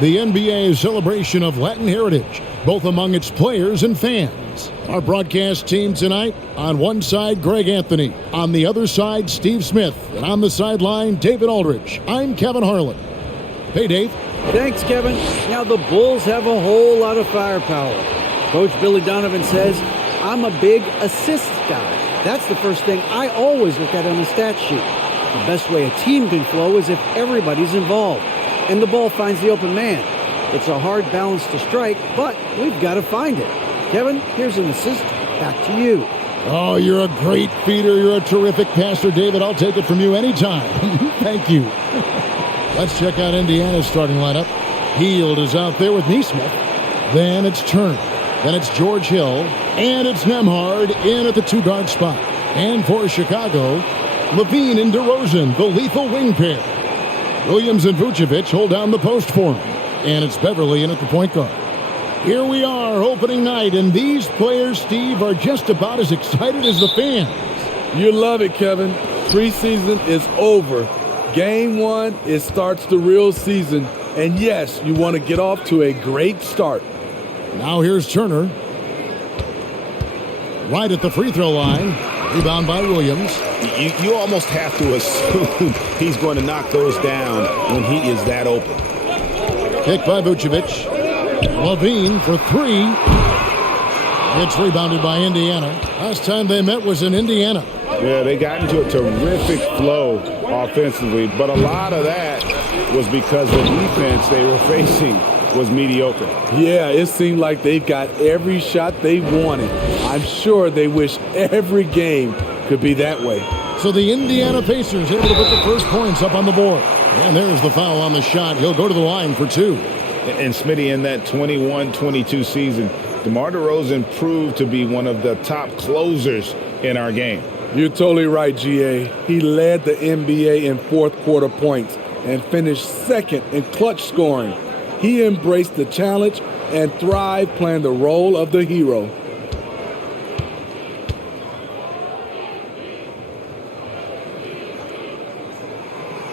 the NBA's celebration of Latin heritage, both among its players and fans. Our broadcast team tonight, on one side, Greg Anthony. On the other side, Steve Smith. And on the sideline, David Aldridge. I'm Kevin Harlan. Hey, Dave. Thanks, Kevin. Now, the Bulls have a whole lot of firepower. Coach Billy Donovan says, I'm a big assist guy. That's the first thing I always look at on the stat sheet. The best way a team can flow is if everybody's involved and the ball finds the open man. It's a hard balance to strike, but we've got to find it. Kevin, here's an assist. Back to you. Oh, you're a great feeder. You're a terrific passer, David. I'll take it from you anytime. Thank you. Let's check out Indiana's starting lineup. Hield is out there with Nesmith. Then it's Turner. Then it's George Hill. And it's Nembhard in at the two-guard spot. And for Chicago, Levine and Derozan, the lethal wing pair. Williams and Vucevic hold down the post for him. And it's Beverly in at the point guard. Here we are, opening night, and these players, Steve, are just about as excited as the fans. You love it, Kevin. Preseason is over. Game one, it starts the real season. And yes, you want to get off to a great start. Now here's Turner. Right at the free throw line. Rebound by Williams. You almost have to assume he's going to knock those down when he is that open. Kick by Vucevic. Levine for three. It's rebounded by Indiana. Last time they met was in Indiana. Yeah, they got into a terrific flow offensively, but a lot of that was because the defense they were facing was mediocre. Yeah, it seemed like they got every shot they wanted. I'm sure they wish every game could be that way. So the Indiana Pacers able to put the first points up on the board. And there's the foul on the shot. He'll go to the line for two. And Smitty, in that 21-22 season, DeMar DeRozan proved to be one of the top closers in our game. You're totally right, GA. He led the NBA in fourth quarter points and finished second in clutch scoring. He embraced the challenge and thrived playing the role of the hero.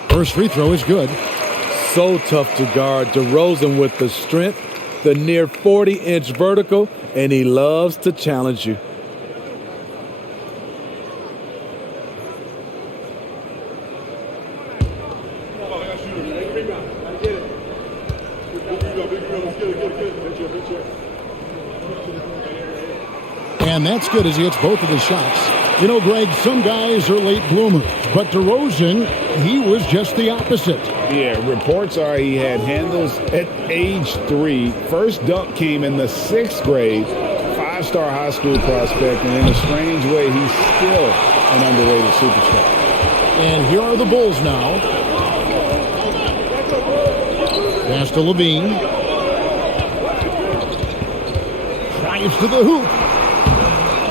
First free throw is good. So tough to guard. DeRozan with the strength, the near 40-inch vertical, and he loves to challenge you. And that's good as he hits both of his shots. You know, Greg, some guys are late bloomers, but DeRozan, he was just the opposite. Yeah, reports are he had handles at age 3. First dunk came in the 6th grade. 5-star high school prospect, and in a strange way, he's still an underrated superstar. And here are the Bulls now. Pass to Levine. Drives to the hoop.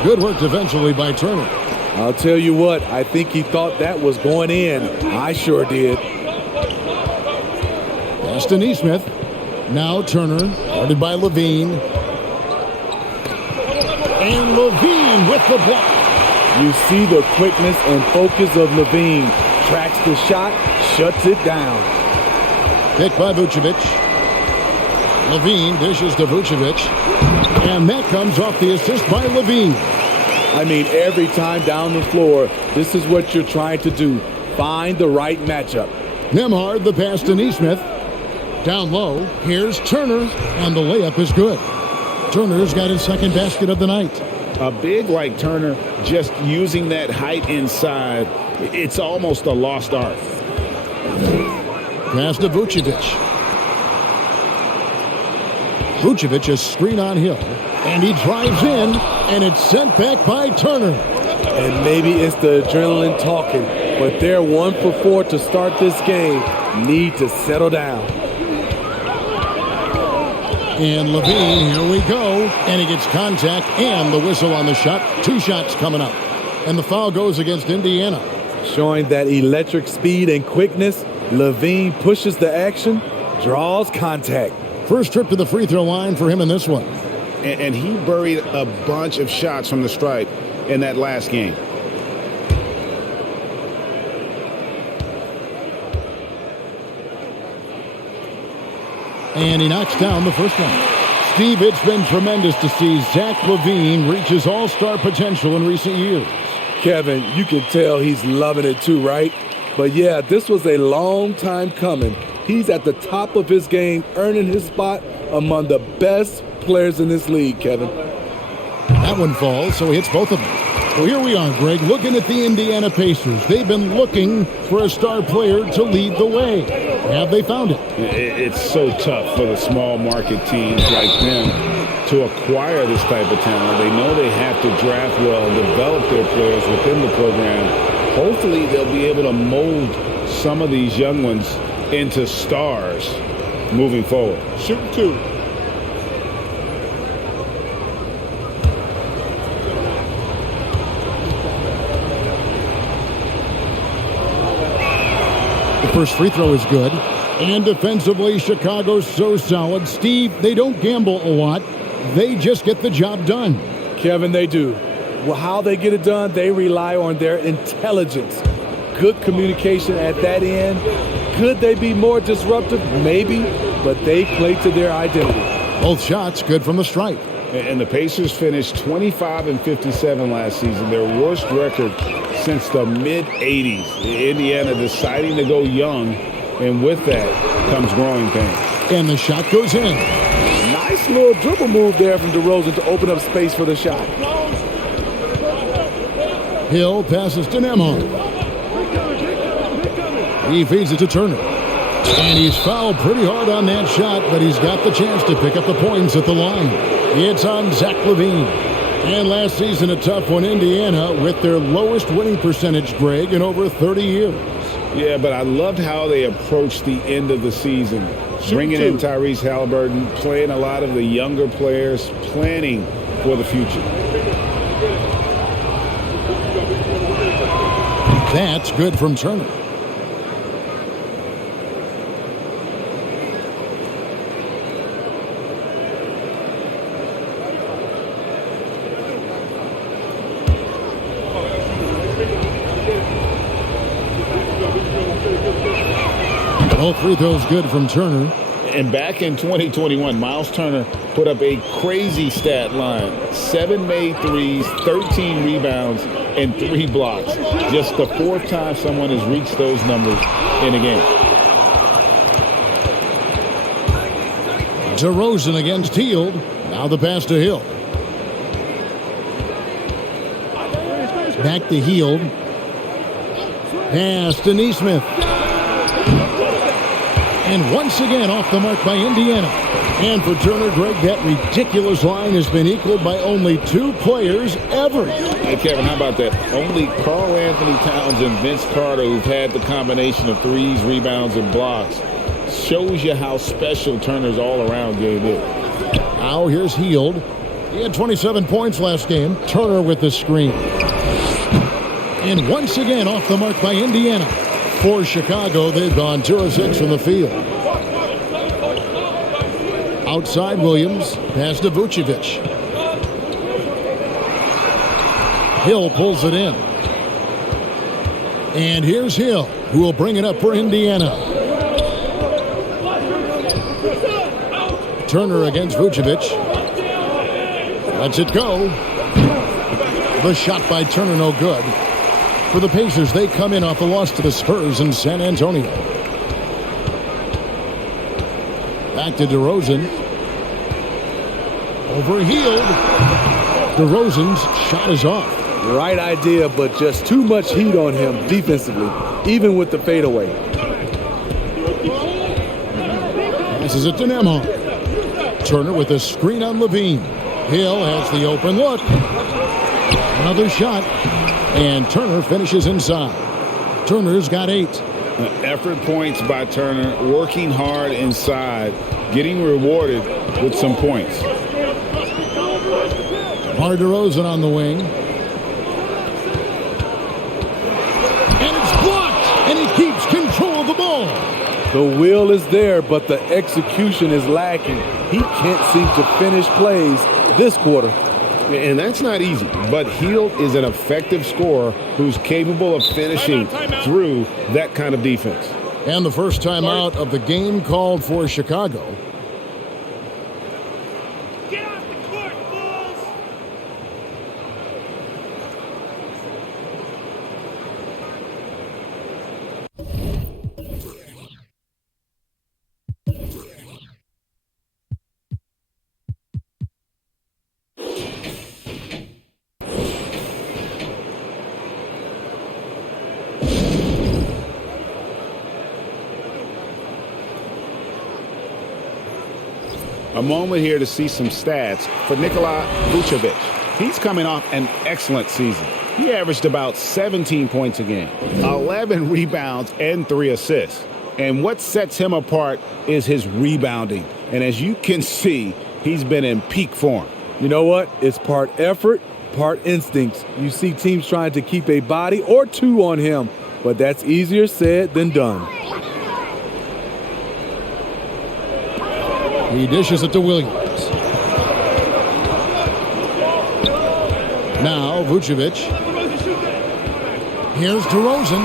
Good work defensively by Turner. I'll tell you what, I think he thought that was going in. I sure did. Pass to Nesmith. Now Turner, guarded by Levine. And Levine with the block. You see the quickness and focus of Levine. Tracks the shot, shuts it down. Pick by Vucevic. Levine dishes to Vucevic. And that comes off the assist by Levine. I mean, every time down the floor, this is what you're trying to do. Find the right matchup. Nembhard, the pass to Nesmith. Down low, here's Turner, and the layup is good. Turner's got his second basket of the night. A big like Turner, just using that height inside, it's almost a lost art. Pass to Vucevic. Vucevic is screen on Hill, and he drives in, and it's sent back by Turner. And maybe it's the adrenaline talking, but they're 1 for 4 to start this game. Need to settle down. And Levine, here we go, and he gets contact and the whistle on the shot. 2 shots coming up, and the foul goes against Indiana. Showing that electric speed and quickness, Levine pushes the action, draws contact. First trip to the free throw line for him in this one. And he buried a bunch of shots from the stripe in that last game. And he knocks down the first one. Steve, it's been tremendous to see Zach LaVine reach his all-star potential in recent years. Kevin, you can tell he's loving it too, right? But yeah, this was a long time coming. He's at the top of his game, earning his spot among the best players in this league, Kevin. That one falls, so he hits both of them. Well, here we are, Greg, looking at the Indiana Pacers. They've been looking for a star player to lead the way. Have they found it? It's so tough for the small market teams like them to acquire this type of talent. They know they have to draft well, develop their players within the program. Hopefully they'll be able to mold some of these young ones into stars moving forward. Shoot two. The first free throw is good. And defensively, Chicago's so solid. Steve, they don't gamble a lot. They just get the job done. Kevin, they do. Well, how they get it done, they rely on their intelligence. Good communication at that end. Could they be more disruptive? Maybe, but they play to their identity. Both shots good from the stripe. And the Pacers finished 25-57 last season, their worst record since the mid-'80s. Indiana deciding to go young, and with that comes growing pains. And the shot goes in. Nice little dribble move there from Derozan to open up space for the shot. Hill passes to Nembhard. He feeds it to Turner. And he's fouled pretty hard on that shot, but he's got the chance to pick up the points at the line. It's on Zach LaVine. And last season, a tough one, Indiana, with their lowest winning percentage, Greg, in over 30 years. Yeah, but I loved how they approached the end of the season. Bringing in Tyrese Halliburton, playing a lot of the younger players, planning for the future. That's good from Turner. All free throws good from Turner. And back in 2021, Miles Turner put up a crazy stat line. 7 made threes, 13 rebounds, and 3 blocks. Just the 4th time someone has reached those numbers in a game. Derozan against Hield. Now the pass to Hill. Back to Hield. Pass to Nesmith. And once again off the mark by Indiana. And for Turner, Greg, that ridiculous line has been equaled by only 2 players ever. Hey, Kevin, how about that? Only Karl Anthony Towns and Vince Carter, who've had the combination of threes, rebounds, and blocks. Shows you how special Turner's all-around game is. Now here's Hield. He had 27 points last game. Turner with the screen. And once again off the mark by Indiana. For Chicago, they've gone 2 of 6 from the field. Outside Williams, pass to Vucevic. Hill pulls it in. And here's Hill, who will bring it up for Indiana. Turner against Vucevic. Lets it go. The shot by Turner, no good. For the Pacers, they come in off the loss to the Spurs in San Antonio. Back to Derozan. Over Hield. Derozan's shot is off. Right idea, but just too much heat on him defensively, even with the fadeaway. Passes it to Nembhard. Turner with a screen on LaVine. Hill has the open look. Another shot. And Turner finishes inside. Turner's got 8. Effort points by Turner, working hard inside, getting rewarded with some points. Derozan on the wing. And it's blocked. And he keeps control of the ball. The will is there, but the execution is lacking. He can't seem to finish plays this quarter. And that's not easy, but Hield is an effective scorer who's capable of finishing through that kind of defense. And the first time out of the game called for Chicago. A moment here to see some stats for Nikola Vucevic. He's coming off an excellent season. He averaged about 17 points a game, 11 rebounds, and 3 assists. And what sets him apart is his rebounding. And as you can see, he's been in peak form. You know what? It's part effort, part instincts. You see teams trying to keep a body or two on him, but that's easier said than done. He dishes it to Williams. Now Vucevic. Here's Derozan.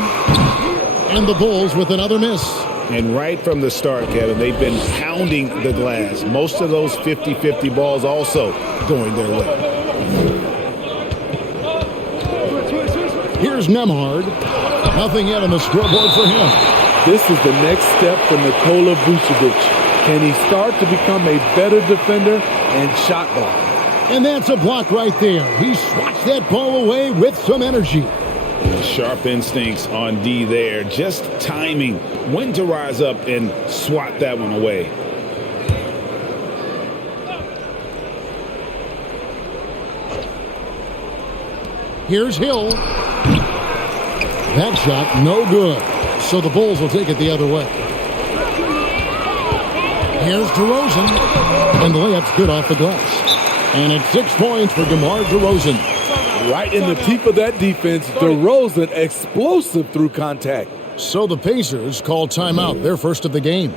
And the Bulls with another miss. And right from the start, Kevin, they've been pounding the glass. Most of those 50-50 balls also going their way. Here's Nembhard. Nothing yet on the scoreboard for him. This is the next step for Nikola Vucevic. Can he start to become a better defender and shot blocker? And that's a block right there. He swats that ball away with some energy. Sharp instincts on D there. Just timing when to rise up and swat that one away. Here's Hill. That shot, no good. So the Bulls will take it the other way. Here's Derozan. And the layup's good off the glass. And it's 6 points for DeMar DeRozan. Right in the teeth of that defense, DeRozan explosive through contact. So the Pacers call timeout, their first of the game.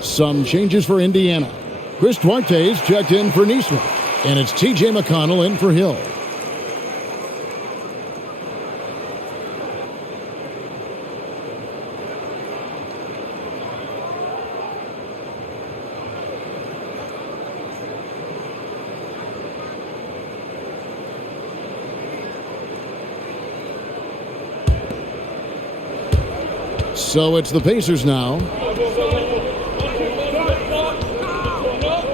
Some changes for Indiana. Chris Duarte's checked in for Nesmith. And it's T.J. McConnell in for Hill. So it's the Pacers now.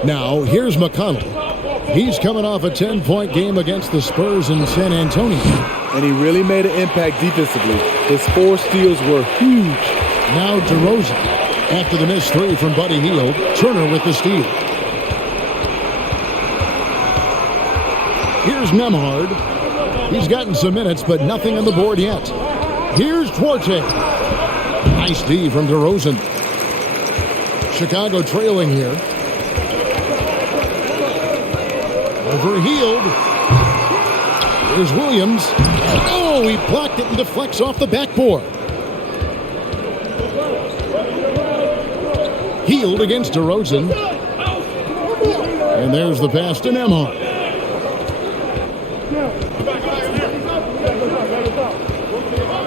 Now, here's McConnell. He's coming off a 10-point game against the Spurs in San Antonio. And he really made an impact defensively. His 4 steals were huge. Now Derozan. After the missed 3 from Buddy Hield, Turner with the steal. Here's Nembhard. He's gotten some minutes, but nothing on the board yet. Here's Duarte. Nice D from Derozan. Chicago trailing here. Over Hield. Here's Williams. Oh, he blocked it and deflects off the backboard. Hield against Derozan. And there's the pass to Nembhard.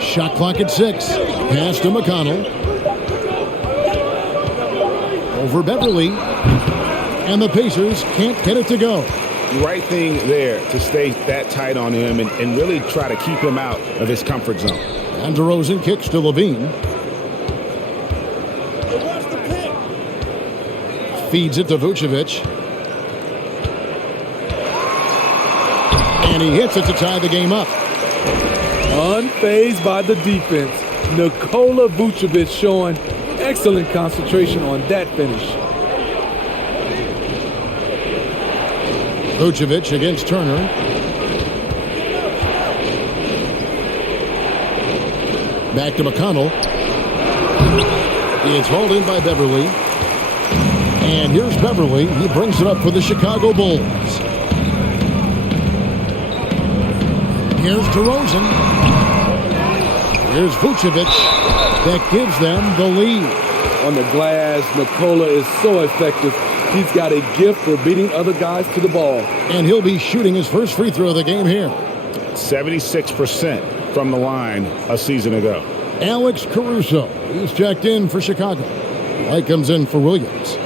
Shot clock at 6. Pass to McConnell. Over Beverly. And the Pacers can't get it to go. Right thing there to stay that tight on him and really try to keep him out of his comfort zone. And DeRozan kicks to Levine. Feeds it to Vucevic. And he hits it to tie the game up. Unfazed by the defense, Nikola Vucevic showing Excellent concentration on that finish. Vucevic against Turner. Back to McConnell. It's hauled in by Beverly. And here's Beverly. He brings it up for the Chicago Bulls. Here's Derozan. Here's Vucevic. That gives them the lead. On the glass, Nikola is so effective. He's got a gift for beating other guys to the ball. And he'll be shooting his first free throw of the game here. 76% from the line a season ago. Alex Caruso. He's checked in for Chicago. White comes in for Williams.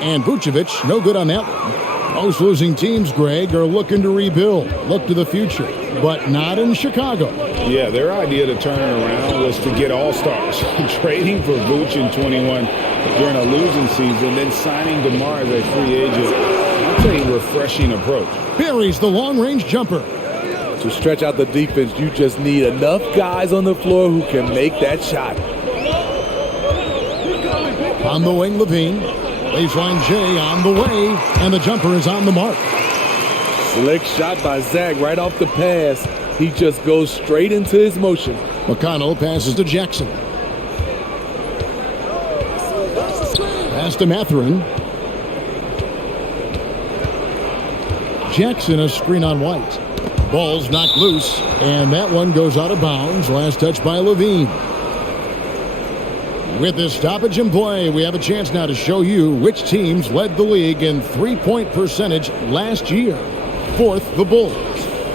And Vucevic, no good on that one. Most losing teams, Greg, are looking to rebuild, look to the future, but not in Chicago. Yeah, their idea to turn it around was to get all-stars. Trading for Vooch in 21 during a losing season, then signing DeMar as a free agent. That's a refreshing approach. Buries the long-range jumper. To stretch out the defense, you just need enough guys on the floor who can make that shot. On the wing, Levine. Baseline J on the way, and the jumper is on the mark. Slick shot by Zach right off the pass. He just goes straight into his motion. McConnell passes to Jackson. Pass to Mathurin. Jackson, a screen on White. Ball's knocked loose, and that one goes out of bounds. Last touch by Levine. With this stoppage in play, we have a chance now to show you which teams led the league in three-point percentage last year. Fourth, the Bulls.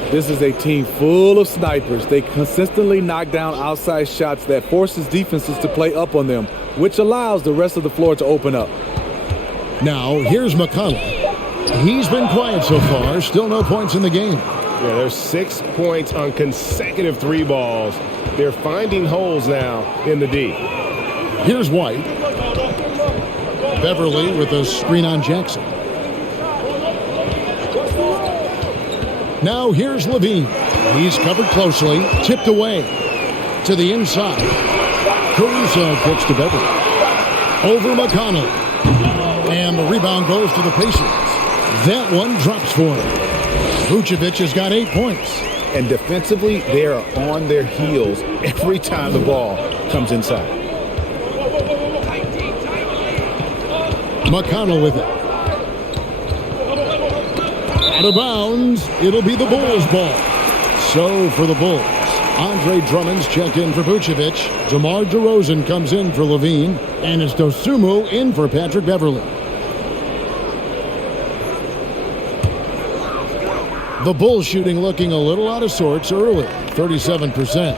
This is a team full of snipers. They consistently knock down outside shots that forces defenses to play up on them, which allows the rest of the floor to open up. Now, here's McConnell. He's been quiet so far. Still no points in the game. Yeah, there's 6 points on consecutive three balls. They're finding holes now in the D. Here's White. Beverly with a screen on Jackson. Now here's Levine. He's covered closely, tipped away to the inside. Caruso kicks to Beverly. Over McConnell. And the rebound goes to the Pacers. That one drops for him. Vucevic has got 8 points. And defensively, they are on their heels every time the ball comes inside. McConnell with it. Out of bounds. It'll be the Bulls' ball. So for the Bulls, Andre Drummond's checked in for Vucevic. DeMar DeRozan comes in for Levine. And it's Dosunmu in for Patrick Beverly. The Bulls shooting looking a little out of sorts early. 37%.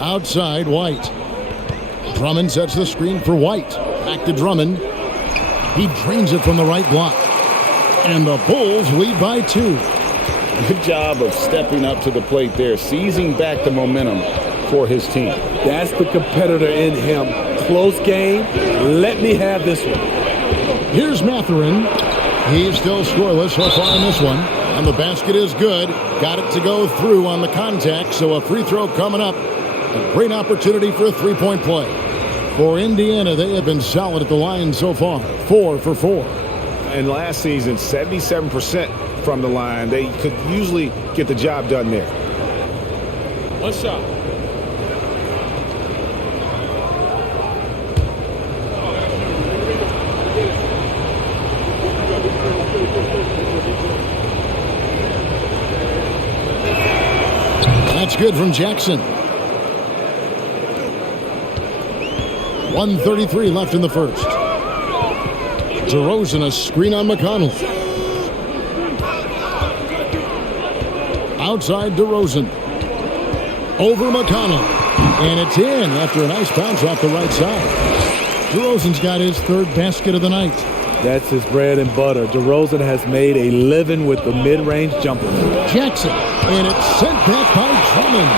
Outside, White. Drummond sets the screen for White. Back to Drummond. He drains it from the right block. And the Bulls lead by 2. Good job of stepping up to the plate there, seizing back the momentum for his team. That's the competitor in him. Close game. Let me have this one. Here's Mathurin. He's still scoreless so far in this one. And the basket is good. Got it to go through on the contact. So a free throw coming up. A great opportunity for a three-point play. For Indiana, they have been solid at the line so far. 4 for 4. And last season, 77% from the line. They could usually get the job done there. One shot. That's good from Jackson. 1:33 left in the first. DeRozan, a screen on McConnell. Outside DeRozan. Over McConnell. And it's in after a nice bounce off the right side. DeRozan's got his third basket of the night. That's his bread and butter. DeRozan has made a living with the mid-range jumper. Jackson. And it's sent back by Drummond.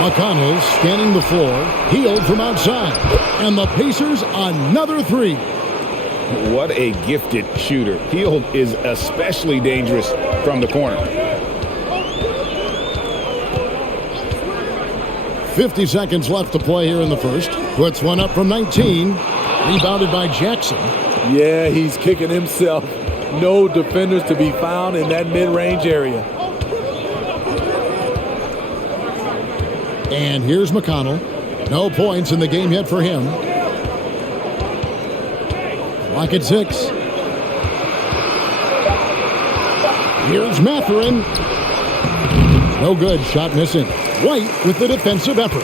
McConnell scanning the floor, healed from outside. And the Pacers another three. What a gifted shooter. Hield is especially dangerous from the corner. 50 seconds left to play here in the first. Puts one up from 19. Rebounded by Jackson. Yeah, he's kicking himself. No defenders to be found in that mid-range area. And here's McConnell. No points in the game yet for him. Clock at 6. Here's Mathurin. No good. Shot missing. White with the defensive effort.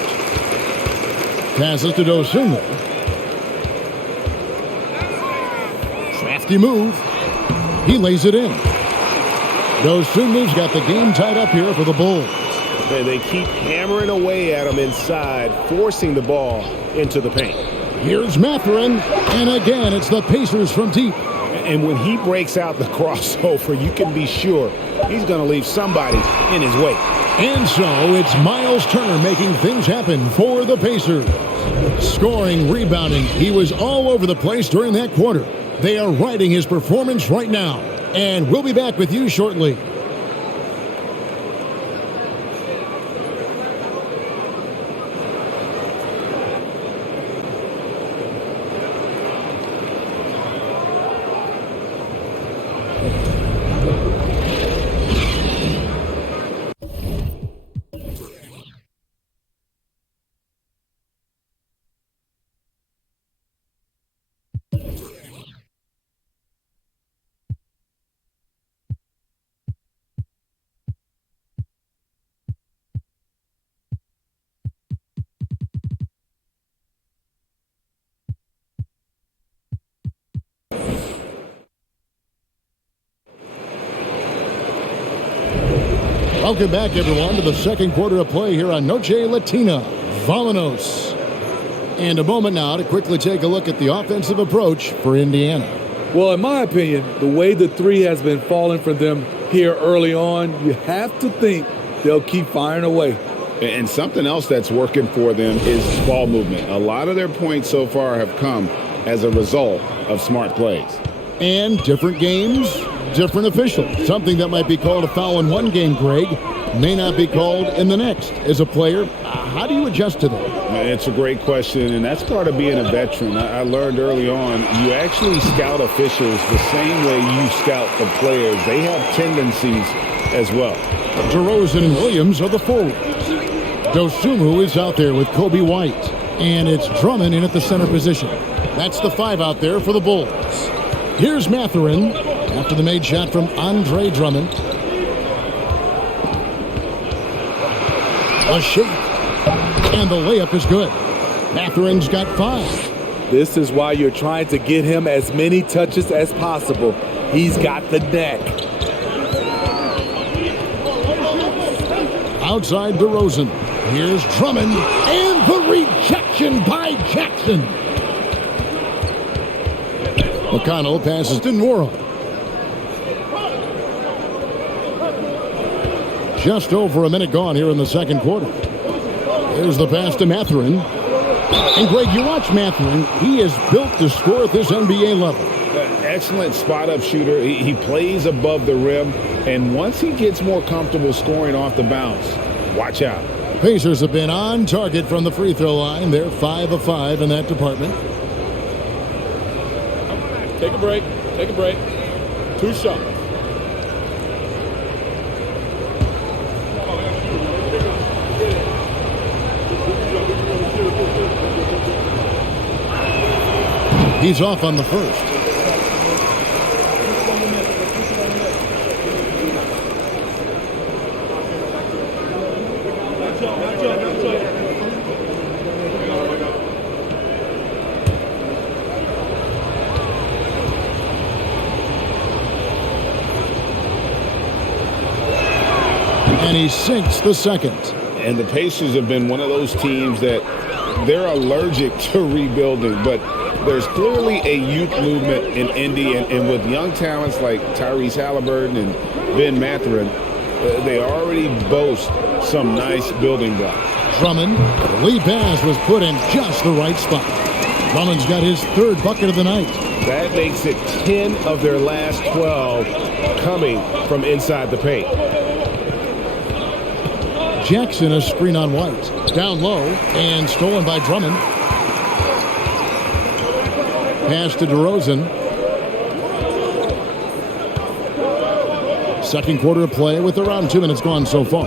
Passes to Durant. Crafty move. He lays it in. Durant's got the game tied up here for the Bulls. And they keep hammering away at him inside, forcing the ball into the paint. Here's Mathurin, and again, it's the Pacers from deep. And when he breaks out the crossover, you can be sure he's going to leave somebody in his wake. And so it's Miles Turner making things happen for the Pacers. Scoring, rebounding, he was all over the place during that quarter. They are riding his performance right now, and we'll be back with you shortly. Welcome back, everyone, to the second quarter of play here on Noche Latina. Vámonos. And a moment now to quickly take a look at the offensive approach for Indiana. Well, in my opinion, the way the three has been falling for them here early on, you have to think they'll keep firing away. And something else that's working for them is ball movement. A lot of their points so far have come as a result of smart plays. And different games, different officials. Something that might be called a foul in one game, Greg, may not be called in the next. As a player, how do you adjust to that? It's a great question, and that's part of being a veteran. I learned early on, you actually scout officials the same way you scout the players. They have tendencies as well. Derozan and Williams are the forwards. Dosunmu is out there with Kobe White. And it's Drummond in at the center position. That's the 5 out there for the Bulls. Here's Mathurin after the made shot from Andre Drummond. A shake. And the layup is good. Mathurin's got 5. This is why you're trying to get him as many touches as possible. He's got the neck. Outside Derozan. Here's Drummond. And the rejection by Jackson. McConnell passes to Nwora. Just over a minute gone here in the second quarter. There's the pass to Mathurin. And Greg, you watch Mathurin. He is built to score at this NBA level. Excellent spot-up shooter. He plays above the rim. And once he gets more comfortable scoring off the bounce, watch out. Pacers have been on target from the free throw line. They're 5 of 5 in that department. Take a break. Take a break. 2 shots. He's off on the first. And he sinks the second. And the Pacers have been one of those teams that they're allergic to rebuilding, but there's clearly a youth movement in Indy, and with young talents like Tyrese Halliburton and Ben Mathurin, they already boast some nice building blocks. Drummond. The lead pass was put in just the right spot. Drummond's got his third bucket of the night. That makes it 10 of their last 12 coming from inside the paint. Jackson, a screen on White. Down low and stolen by Drummond. Pass to Derozan. Second quarter of play with around 2 minutes gone so far.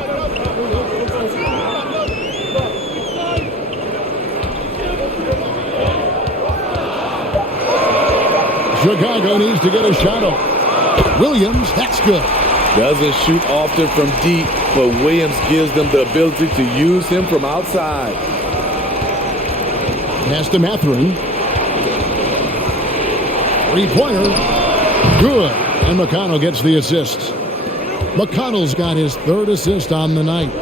Chicago needs to get a shot off. Williams, that's good. Doesn't shoot often from deep, but Williams gives them the ability to use him from outside. Pass to Mathurin. Three-pointer. Good. And McConnell gets the assist. McConnell's got his third assist on the night.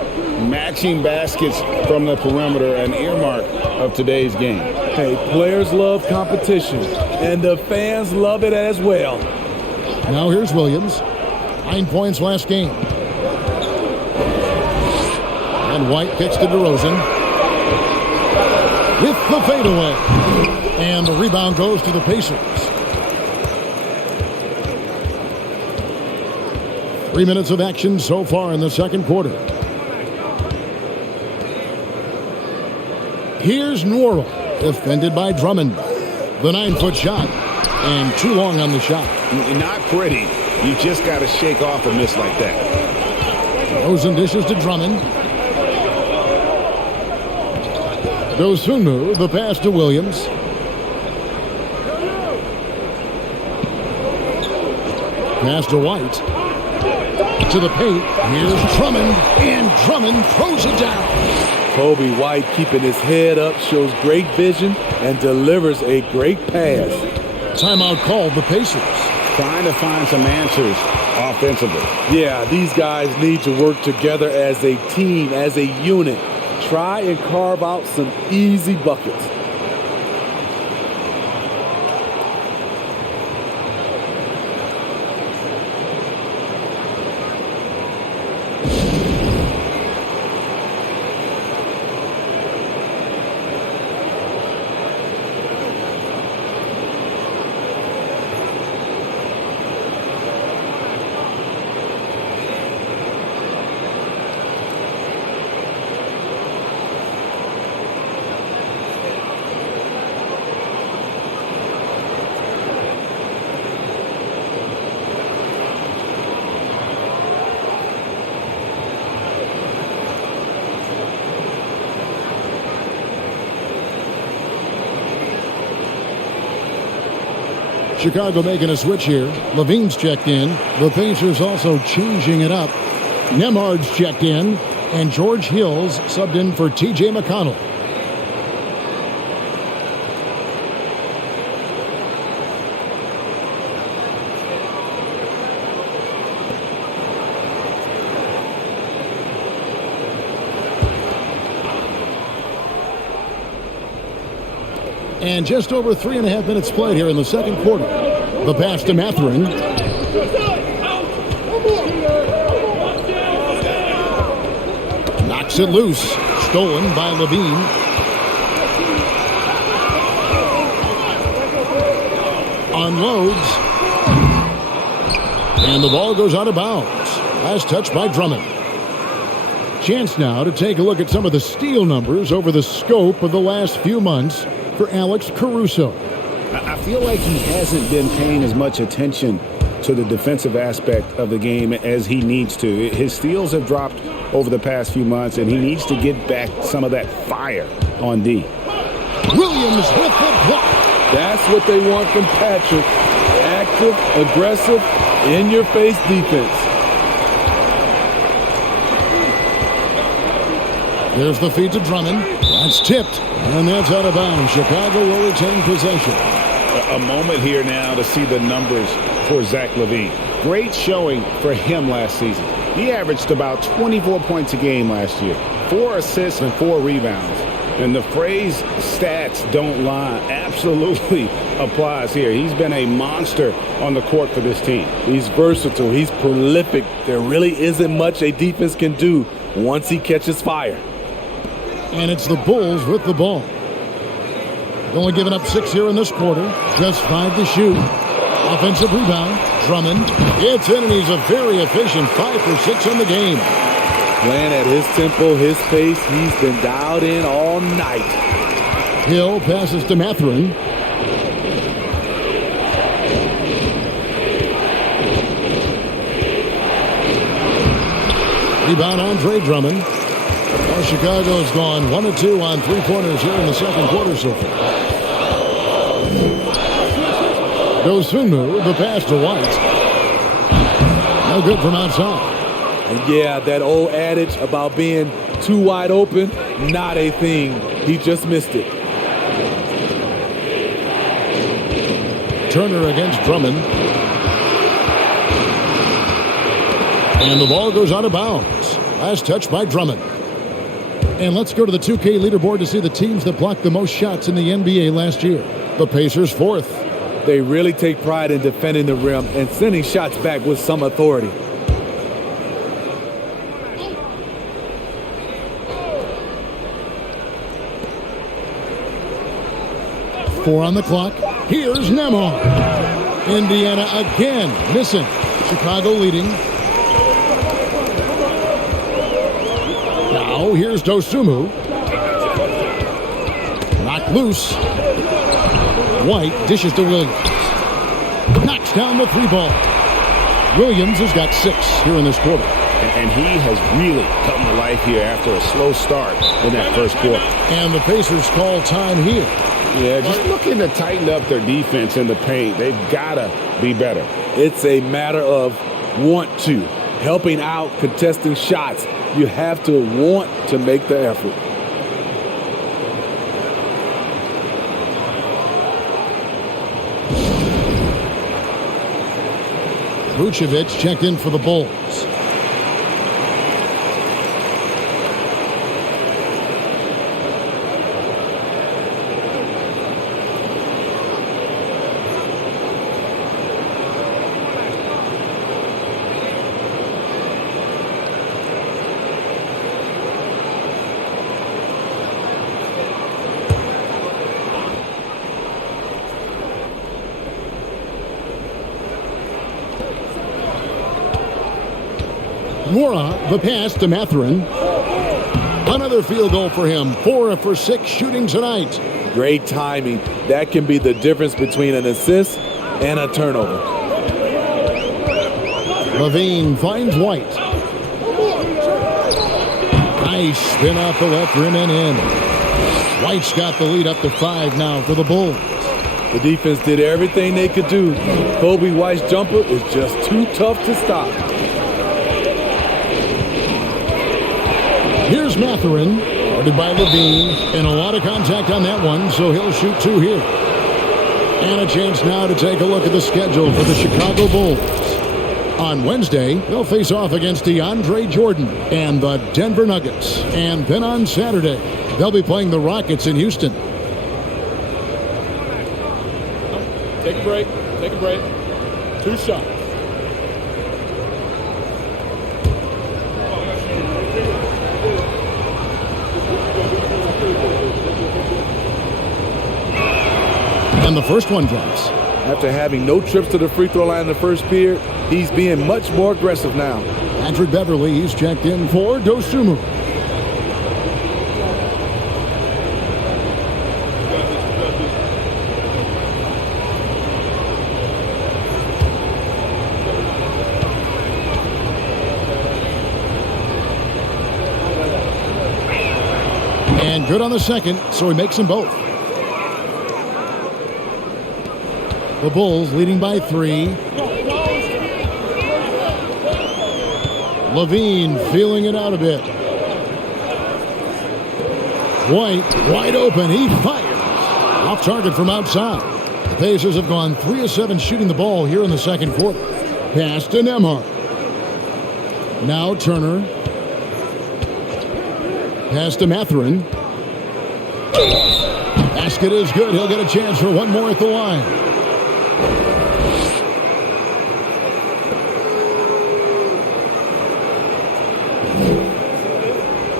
Matching baskets from the perimeter, an earmark of today's game. Hey, players love competition, and the fans love it as well. Now here's Williams. 9 points last game. And White kicks to Derozan. With the fadeaway. And the rebound goes to the Pacers. 3 minutes of action so far in the second quarter. Here's Norrell, defended by Drummond. The 9-foot shot. And too long on the shot. Not pretty. You just got to shake off a miss like that. Rosen dishes to Drummond. Dosunmu, the pass to Williams. Pass to White. To the paint. Here's Drummond. And Drummond throws it down. Kobe White, keeping his head up, shows great vision and delivers a great pass. Timeout called the Pacers. Trying to find some answers offensively. Yeah, these guys need to work together as a team, as a unit. Try and carve out some easy buckets. Chicago making a switch here. Levine's checked in. The Pacers also changing it up. Nemhard's checked in. And George Hill's subbed in for T.J. McConnell. And just over 3.5 minutes played here in the second quarter. The pass to Mathurin. Knocks it loose. Stolen by Levine. Unloads. And the ball goes out of bounds. Last touch by Drummond. Chance now to take a look at some of the steal numbers over the scope of the last few months for Alex Caruso. I feel like he hasn't been paying as much attention to the defensive aspect of the game as he needs to. His steals have dropped over the past few months, and he needs to get back some of that fire on D. Williams with the block. That's what they want from Patrick. Active, aggressive, in-your-face defense. There's the feed to Drummond. That's tipped, and that's out of bounds. Chicago will retain possession. A moment here now to see the numbers for Zach LaVine. Great showing for him last season. He averaged about 24 points a game last year, 4 assists and 4 rebounds. And the phrase stats don't lie absolutely applies here. He's been a monster on the court for this team. He's versatile. He's prolific. There really isn't much a defense can do once he catches fire. And it's the Bulls with the ball. Only giving up 6 here in this quarter. Just 5 to shoot. Offensive rebound. Drummond. It's in, and he's a very efficient 5 for 6 on the game. Playing at his tempo, his pace. He's been dialed in all night. Hill passes to Mathurin. Rebound, Andre Drummond. Well, Chicago's gone 1 of 2 on 3-pointers here in the second quarter so far. Dosunmu, the pass to White. No good from outside. And yeah, that old adage about being too wide open, not a thing. He just missed it. Turner against Drummond. And the ball goes out of bounds. Last touch by Drummond. And let's go to the 2K leaderboard to see the teams that blocked the most shots in the NBA last year. The Pacers 4th. They really take pride in defending the rim and sending shots back with some authority. Four on the clock. Here's Nembhard. Indiana again missing. Chicago leading. Now here's Dosunmu. Knocked loose. White dishes to Williams. Knocks down the 3 ball. Williams has got 6 here in this quarter. And he has really come to life here after a slow start in that first quarter. And the Pacers call time here. Yeah, just looking to tighten up their defense in the paint. They've got to be better. It's a matter of want to. Helping out, contesting shots. You have to want to make the effort. Vucevic checked in for the Bulls. Mora, the pass to Mathurin. Another field goal for him. 4 for 6 shooting tonight. Great timing. That can be the difference between an assist and a turnover. Levine finds White. Nice spin off the left rim and in. White's got the lead up to 5 now for the Bulls. The defense did everything they could do. Kobe White's jumper is just too tough to stop. Here's Mathurin, guarded by Levine, and a lot of contact on that one, so he'll shoot 2 here. And a chance now to take a look at the schedule for the Chicago Bulls. On Wednesday, they'll face off against DeAndre Jordan and the Denver Nuggets. And then on Saturday, they'll be playing the Rockets in Houston. Take a break. Take a break. 2 shots. And the first one drops. After having no trips to the free throw line in the first period, he's being much more aggressive now. Patrick Beverly, he's checked in for Dosunmu. And good on the second, so he makes them both. The Bulls leading by 3. Levine feeling it out a bit. White wide open. He fires. Off target from outside. The Pacers have gone 3 of 7 shooting the ball here in the second quarter. Pass to Nembhard. Now Turner. Pass to Mathurin. Basket is good. He'll get a chance for one more at the line.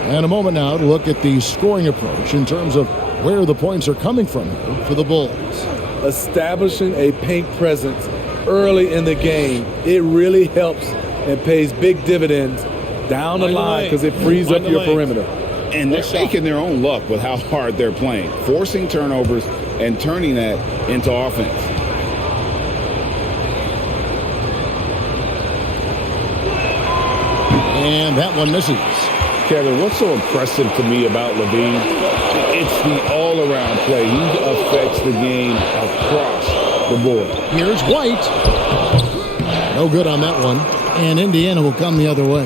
And a moment now to look at the scoring approach in terms of where the points are coming from here for the Bulls. Establishing a paint presence early in the game, it really helps and pays big dividends down the line because it frees up your perimeter. And they're taking their own luck with how hard they're playing, forcing turnovers and turning that into offense. And that one misses. Kevin, what's so impressive to me about LaVine? It's the all-around play. He affects the game across the board. Here's White. No good on that one. And Indiana will come the other way.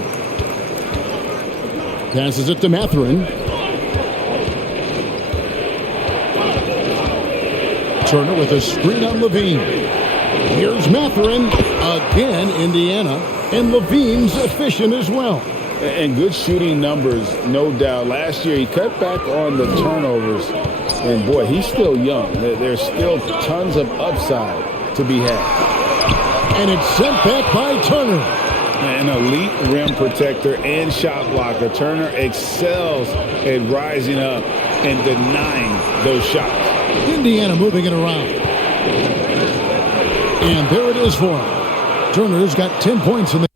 Passes it to Mathurin. Turner with a screen on Levine. Here's Mathurin. Again, Indiana. And Levine's efficient as well. And good shooting numbers, no doubt. Last year, he cut back on the turnovers. And, boy, he's still young. There's still tons of upside to be had. And it's sent back by Turner. An elite rim protector and shot blocker. Turner excels at rising up and denying those shots. Indiana moving it around. And there it is for him. Turner's got 10 points in the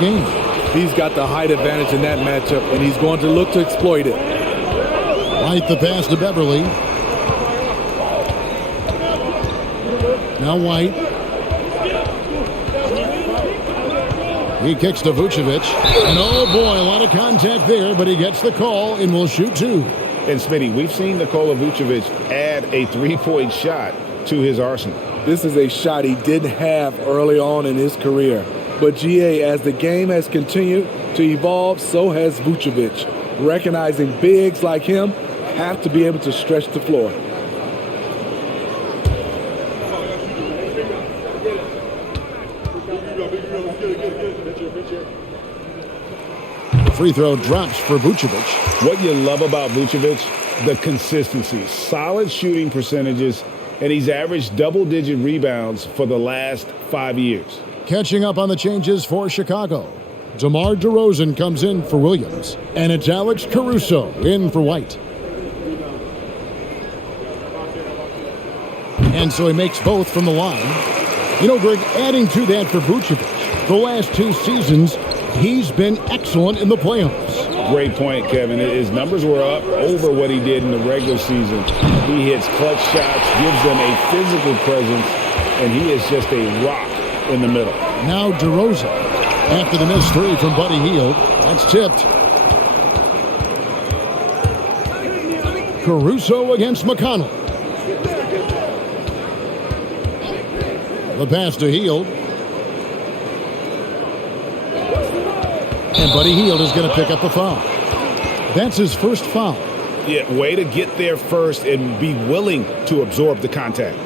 game. He's got the height advantage in that matchup, and he's going to look to exploit it. White the pass to Beverly. Now White. He kicks to Vucevic. And oh boy, a lot of contact there, but he gets the call and will shoot two. And Smitty, we've seen Nikola Vucevic add a three-point shot to his arsenal. This is a shot he didn't have early on in his career. But GA, as the game has continued to evolve, so has Vucevic. Recognizing bigs like him have to be able to stretch the floor. Free throw drops for Vucevic. What you love about Vucevic, the consistency, solid shooting percentages, and he's averaged double-digit rebounds for the last 5 years. Catching up on the changes for Chicago. DeMar DeRozan comes in for Williams. And it's Alex Caruso in for White. And so he makes both from the line. You know, Greg, adding to that for Vucevic, the last 2 seasons, he's been excellent in the playoffs. Great point, Kevin. His numbers were up over what he did in the regular season. He hits clutch shots, gives them a physical presence, and he is just a rock in the middle. Now DeRozan. After the missed 3 from Buddy Hield. That's tipped. Caruso against McConnell. The pass to Hield. And Buddy Hield is going to pick up a foul. That's his first foul. Yeah, way to get there first and be willing to absorb the contact.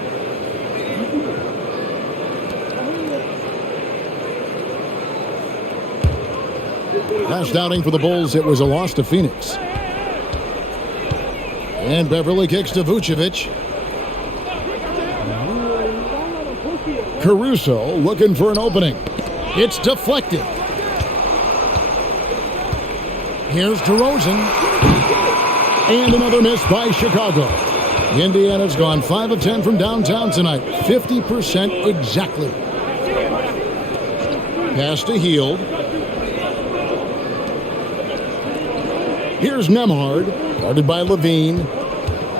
Last outing for the Bulls, it was a loss to Phoenix. And Beverly kicks to Vucevic. Caruso looking for an opening. It's deflected. Here's DeRozan. And another miss by Chicago. Indiana's gone 5 of 10 from downtown tonight. 50% exactly. Pass to Hield. Here's Nembhard, guarded by Levine.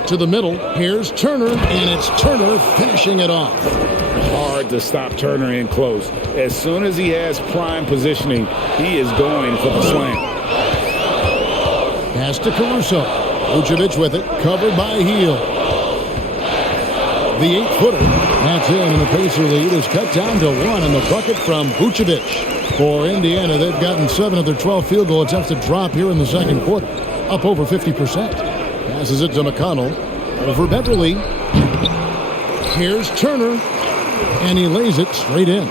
To the middle, here's Turner, and it's Turner finishing it off. Hard to stop Turner in close. As soon as he has prime positioning, he is going for the slam. Pass to Caruso. Vucevic with it, covered by Hield. The 8-footer, that's in, and the Pacer lead is cut down to 1, and the bucket from Vucevic. For Indiana, they've gotten 7 of their 12 field goal attempts to drop here in the second quarter, up over 50%. Passes it to McConnell. Over Beverly. Here's Turner. And he lays it straight in.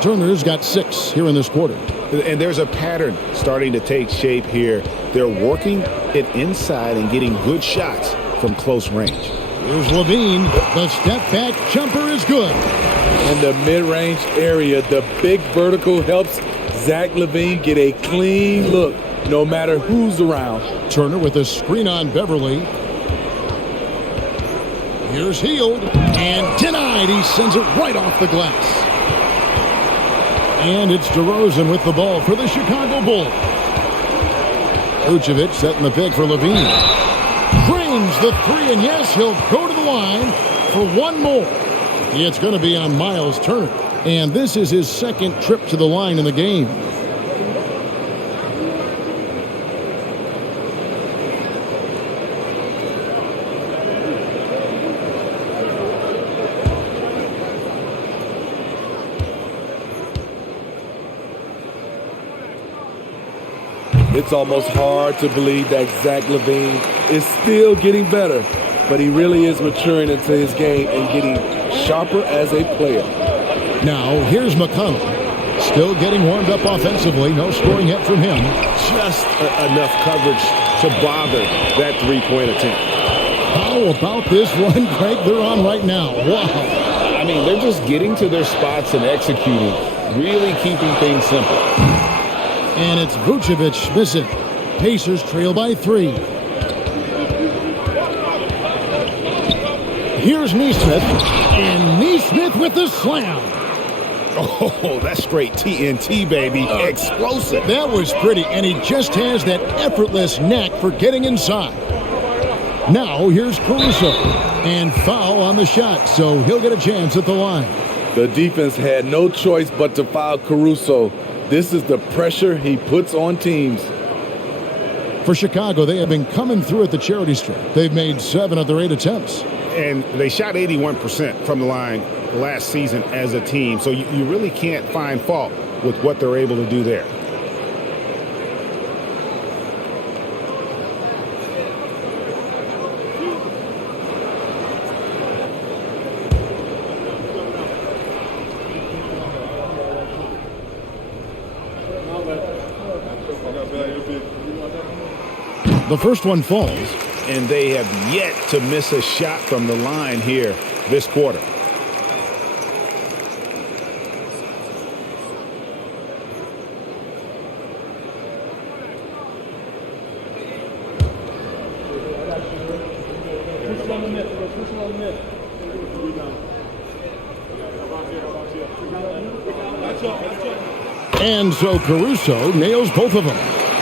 Turner's got 6 here in this quarter. And there's a pattern starting to take shape here. They're working it inside and getting good shots from close range. Here's Levine. The step-back jumper is good. In the mid-range area, the big vertical helps Zach LaVine get a clean look no matter who's around. Turner with a screen on Beverly. Here's Hield. And denied. He sends it right off the glass. And it's Derozan with the ball for the Chicago Bulls. Vucevic setting the pick for Levine. Frames the 3, and yes, he'll go to the line for one more. It's going to be on Miles Turner. And this is his 2nd trip to the line in the game. It's almost hard to believe that Zach LaVine is still getting better, but he really is maturing into his game and getting sharper as a player. Now, here's McConnell. Still getting warmed up offensively. No scoring yet from him. Just enough coverage to bother that three-point attempt. How about this one, Greg, they're on right now? Wow. I mean, they're just getting to their spots and executing, really keeping things simple. And it's Vucevic missing. Pacers trail by 3. Here's Nesmith. And Nesmith with the slam. Oh, that's straight TNT, baby. Explosive. That was pretty, and he just has that effortless knack for getting inside. Now here's Caruso. And foul on the shot, so he'll get a chance at the line. The defense had no choice but to foul Caruso. This is the pressure he puts on teams. For Chicago, they have been coming through at the charity stripe. They've made 7 of their 8 attempts. And they shot 81% from the line last season as a team. So you really can't find fault with what they're able to do there. The first one falls. And they have yet to miss a shot from the line here this quarter. And so Caruso nails both of them.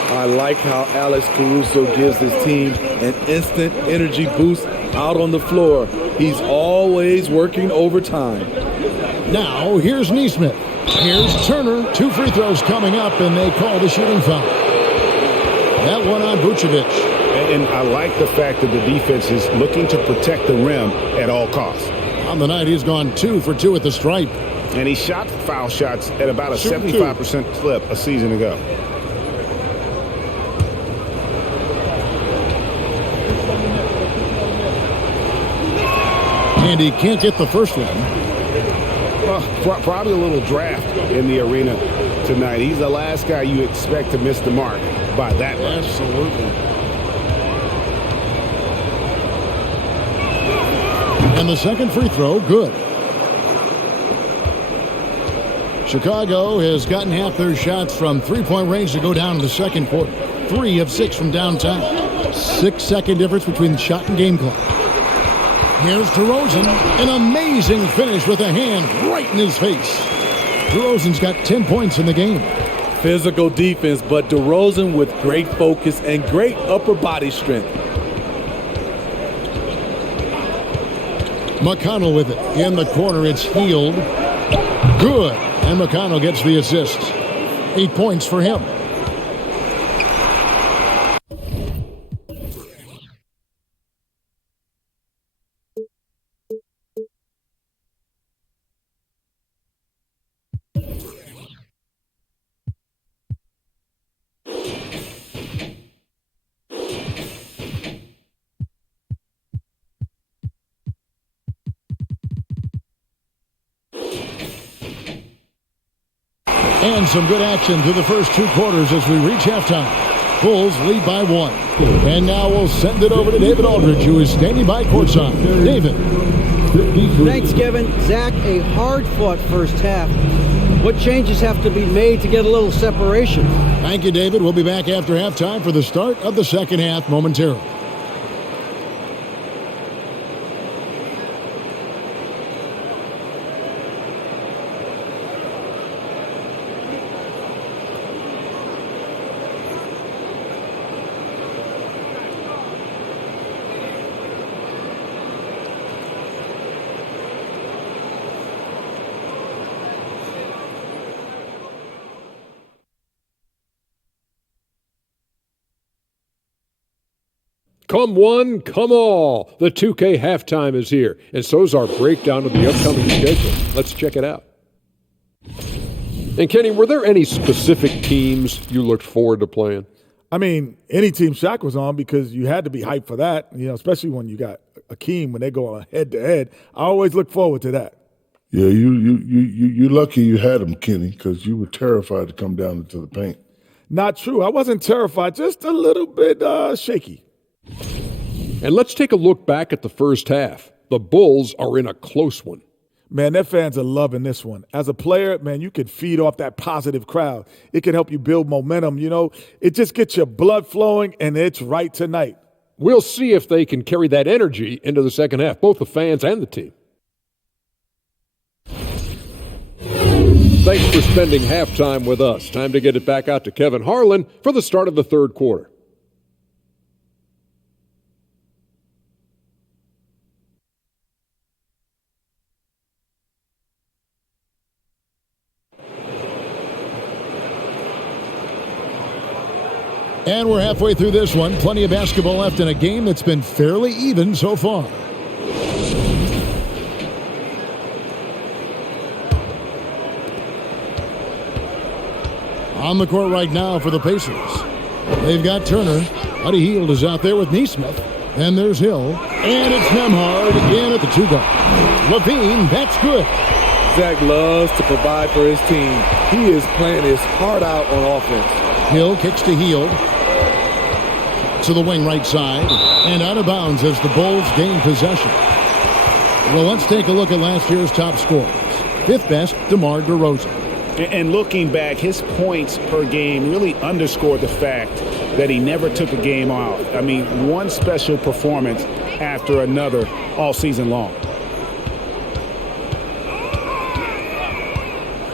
I like how Alex Caruso gives his team an instant energy boost out on the floor. He's always working overtime. Now, here's Nesmith. Here's Turner. 2 free throws coming up, and they call the shooting foul. That one on Vucevic. And I like the fact that the defense is looking to protect the rim at all costs. On the night, he's gone 2 for 2 at the stripe. And he shot foul shots at about a 75% clip a season ago. And he can't get the first one. Well, probably a little draft in the arena tonight. He's the last guy you expect to miss the mark by that much. Absolutely. And the second free throw, good. Chicago has gotten half their shots from three-point range to go down in the second quarter. 3 of 6 from downtown. 6-second difference between the shot and game clock. Here's Derozan, an amazing finish with a hand right in his face. Derozan's got 10 points in the game. Physical defense, but Derozan with great focus and great upper body strength. McConnell with it. In the corner, it's Hield. Good. And McConnell gets the assist. 8 points for him. And some good action through the first 2 quarters as we reach halftime. Bulls lead by 1. And now we'll send it over to David Aldridge, who is standing by courtside. David. Thanks, Kevin. Zach, a hard-fought first half. What changes have to be made to get a little separation? Thank you, David. We'll be back after halftime for the start of the second half momentarily. Come one, come all. The 2K halftime is here, and so is our breakdown of the upcoming schedule. Let's check it out. And Kenny, were there any specific teams you looked forward to playing? I mean, any team Shaq was on, because you had to be hyped for that, especially when you got Akeem when they go on head-to-head. I always look forward to that. Yeah, you're lucky you had him, Kenny, because you were terrified to come down into the paint. Not true. I wasn't terrified, just a little bit shaky. And let's take a look back at the first half. The Bulls are in a close one. Man, their fans are loving this one. As a player, man, you can feed off that positive crowd. It can help you build momentum, It just gets your blood flowing, and it's right tonight. We'll see if they can carry that energy into the second half, both the fans and the team. Thanks for spending halftime with us. Time to get it back out to Kevin Harlan for the start of the third quarter. And we're halfway through this one. Plenty of basketball left in a game that's been fairly even so far. On the court right now for the Pacers. They've got Turner. Buddy Hield is out there with Neesmith. Then there's Hill. And it's Nembhard again at the 2-guard. Levine, that's good. Zach loves to provide for his team. He is playing his heart out on offense. Hill kicks to Hield. To the wing right side. And out of bounds as the Bulls gain possession. Well, let's take a look at last year's top scorers. Fifth best, DeMar DeRozan. And looking back, his points per game really underscored the fact that he never took a game off. I mean, one special performance after another all season long.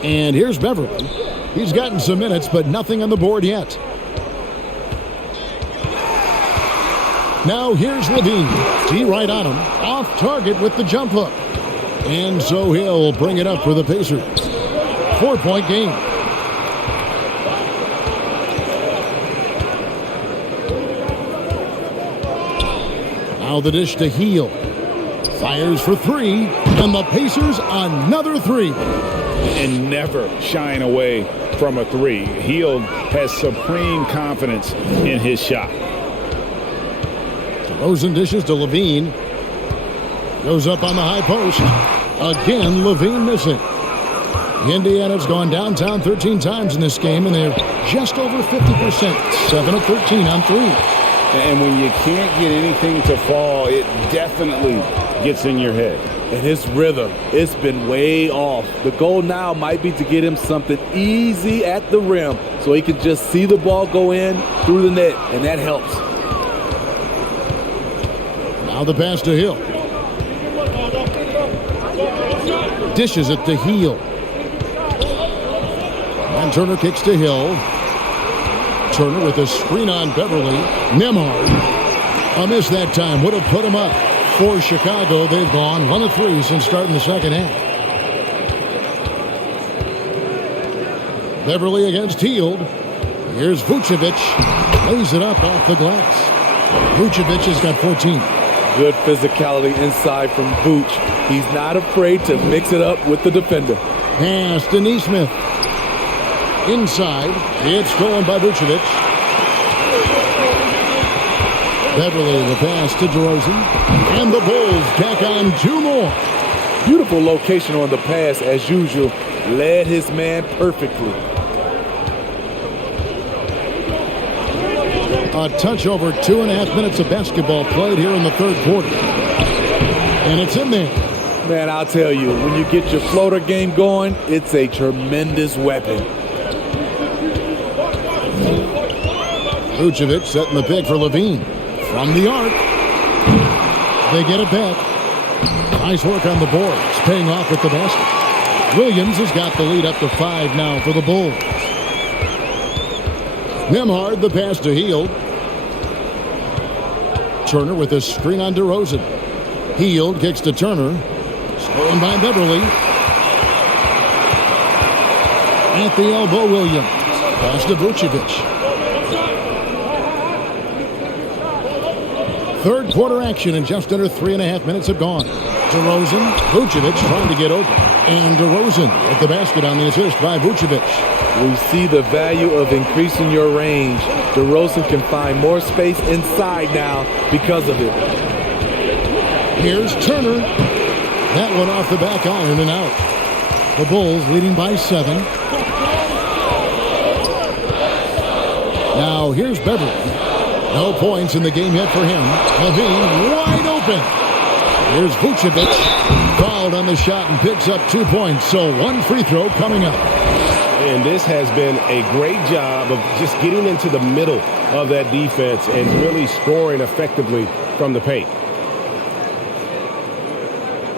And here's Beverly. He's gotten some minutes, but nothing on the board yet. Now here's Levine. Tee right on him. Off target with the jump hook. And so he'll bring it up for the Pacers. 4-point game. Now the dish to Hield. Fires for 3. And the Pacers another 3. And never shying away from a 3. Hield has supreme confidence in his shot. DeRozan dishes to Levine. Goes up on the high post. Again, Levine missing. Indiana's gone downtown 13 times in this game, and they're just over 50%. 7 of 13 on 3. And when you can't get anything to fall, it definitely gets in your head. And his rhythm, it's been way off. The goal now might be to get him something easy at the rim so he can just see the ball go in through the net, and that helps. Now the pass to Hill. Dishes it to Hield. And Turner kicks to Hill. Turner with a screen on Beverly. Nembhard. A miss that time. Would have put him up. For Chicago, they've gone 1 of 3 since starting the second half. Beverly against Hield. Here's Vucevic. Lays it up off the glass. Vucevic has got 14. Good physicality inside from Vooch. He's not afraid to mix it up with the defender. Pass to Neesmith. Inside. It's stolen by Vucevic. Beverly the pass to DeRozan. And the Bulls tack on 2 more. Beautiful location on the pass as usual. Led his man perfectly. A touch over 2.5 minutes of basketball played here in the third quarter. And it's in there. Man, I'll tell you, when you get your floater game going, it's a tremendous weapon. Vucevic setting the pick for Levine. From the arc. They get it back. Nice work on the boards. Paying off with the basket. Williams has got the lead up to 5 now for the Bulls. Nembhard, the pass to Hield. Turner with a screen on Derozan. Hield kicks to Turner. Stolen by Beverly. At the elbow, Williams. Pass to Vucevic. Third quarter action, and just under 3.5 minutes have gone. Derozan, Vucevic trying to get open. And Derozan at the basket on the assist by Vucevic. We see the value of increasing your range. Derozan can find more space inside now because of it. Here's Turner. That one off the back iron and out. The Bulls leading by 7. Now here's Beverly. No points in the game yet for him. Levine wide open. Here's Vucevic. Fouled on the shot and picks up 2 points. So one free throw coming up. And this has been a great job of just getting into the middle of that defense and really scoring effectively from the paint.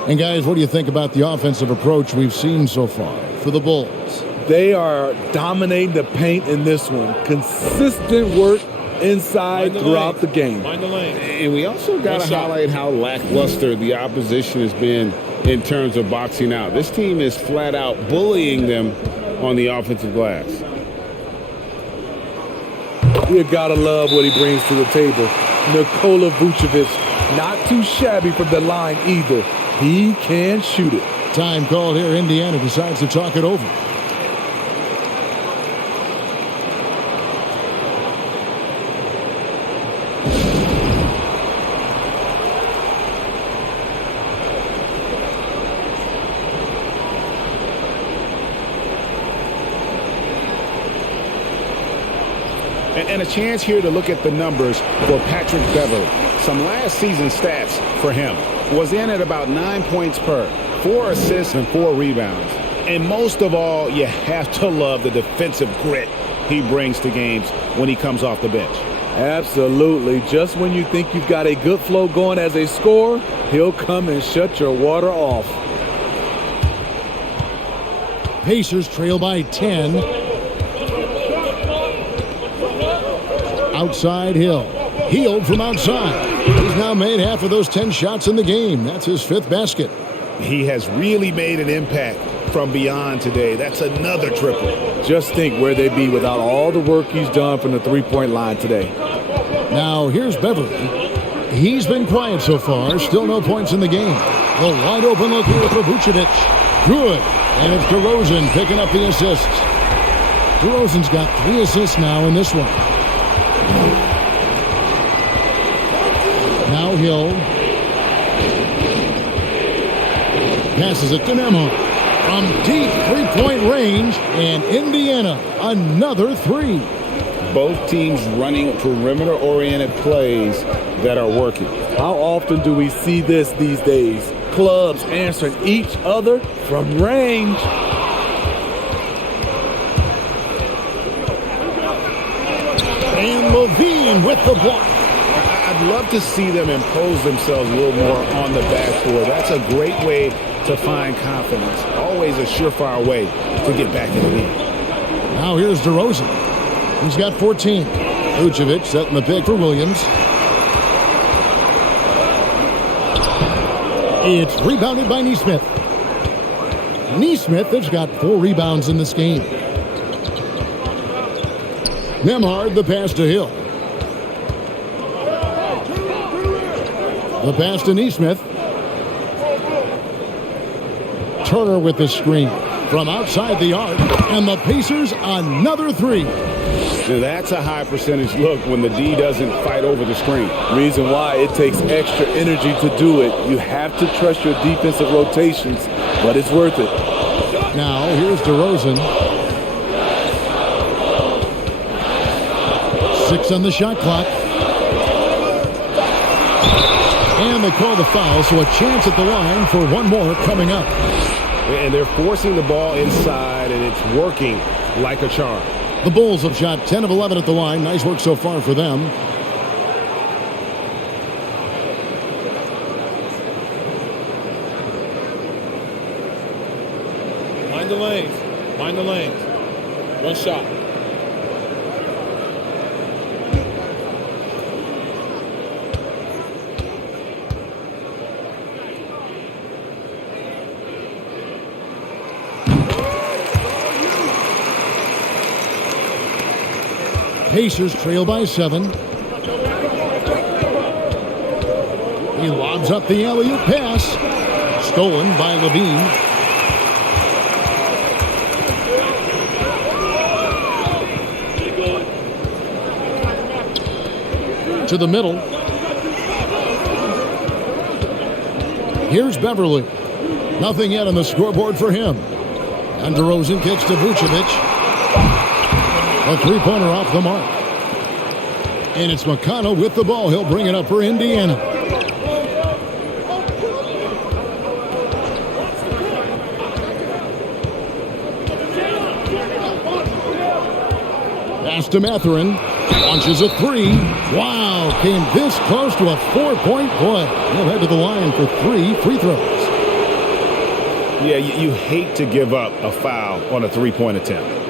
And guys, what do you think about the offensive approach we've seen so far for the Bulls? They are dominating the paint in this one. Consistent work inside throughout the game. Mind the lane. And we also got to highlight how lackluster the opposition has been in terms of boxing out. This team is flat out bullying them on the offensive glass. You gotta love what he brings to the table. Nikola Vucevic, not too shabby from the line either. He can shoot it. Time called here. Indiana decides to talk it over. And a chance here to look at the numbers for Patrick Beverly. Some last season stats for him. Was in at about 9 points per, 4 assists and 4 rebounds. And most of all, you have to love the defensive grit he brings to games when he comes off the bench. Absolutely. Just when you think you've got a good flow going as a scorer, he'll come and shut your water off. Pacers trail by 10. Outside Hill. Hield from outside. He's now made half of those 10 shots in the game. That's his 5th basket. He has really made an impact from beyond today. That's another triple. Just think where they'd be without all the work he's done from the three-point line today. Now here's Beverly. He's been quiet so far. Still no points in the game. The wide open look here for Vucevic. Good. And it's Derozan picking up the assists. Derozan's got 3 assists now in this one. Now Hill. Passes it to Nembhard. From deep three-point range, and Indiana, another 3. Both teams running perimeter-oriented plays that are working. How often do we see this these days? Clubs answering each other from range. And Levine with the block. I'd love to see them impose themselves a little more on the backboard. That's a great way to find confidence. Always a surefire way to get back in the game. Now here's Derozan. He's got 14. Vucevic setting the pick for Williams. It's rebounded by Nesmith. Nesmith has got 4 rebounds in this game. Nembhard, the pass to Hill. The pass to Nesmith. Turner with the screen from outside the arc, and the Pacers another 3. Now that's a high percentage look when the D doesn't fight over the screen. Reason why it takes extra energy to do it. You have to trust your defensive rotations, but it's worth it. Now here's Derozan. 6 on the shot clock. And they call the foul, so a chance at the line for one more coming up. And they're forcing the ball inside, and it's working like a charm. The Bulls have shot 10 of 11 at the line. Nice work so far for them. Mind the lanes. Mind the lanes. One shot. Pacers trail by 7. He lobs up the alley-oop pass. Stolen by Levine. To the middle. Here's Beverly. Nothing yet on the scoreboard for him. And Derozan kicks to Vucevic. A three-pointer off the mark. And it's McConnell with the ball. He'll bring it up for Indiana. Pass to Mathurin. Launches a 3. Wow, came this close to a 4-point play. He'll head to the line for 3 free throws. Yeah, you hate to give up a foul on a three-point attempt.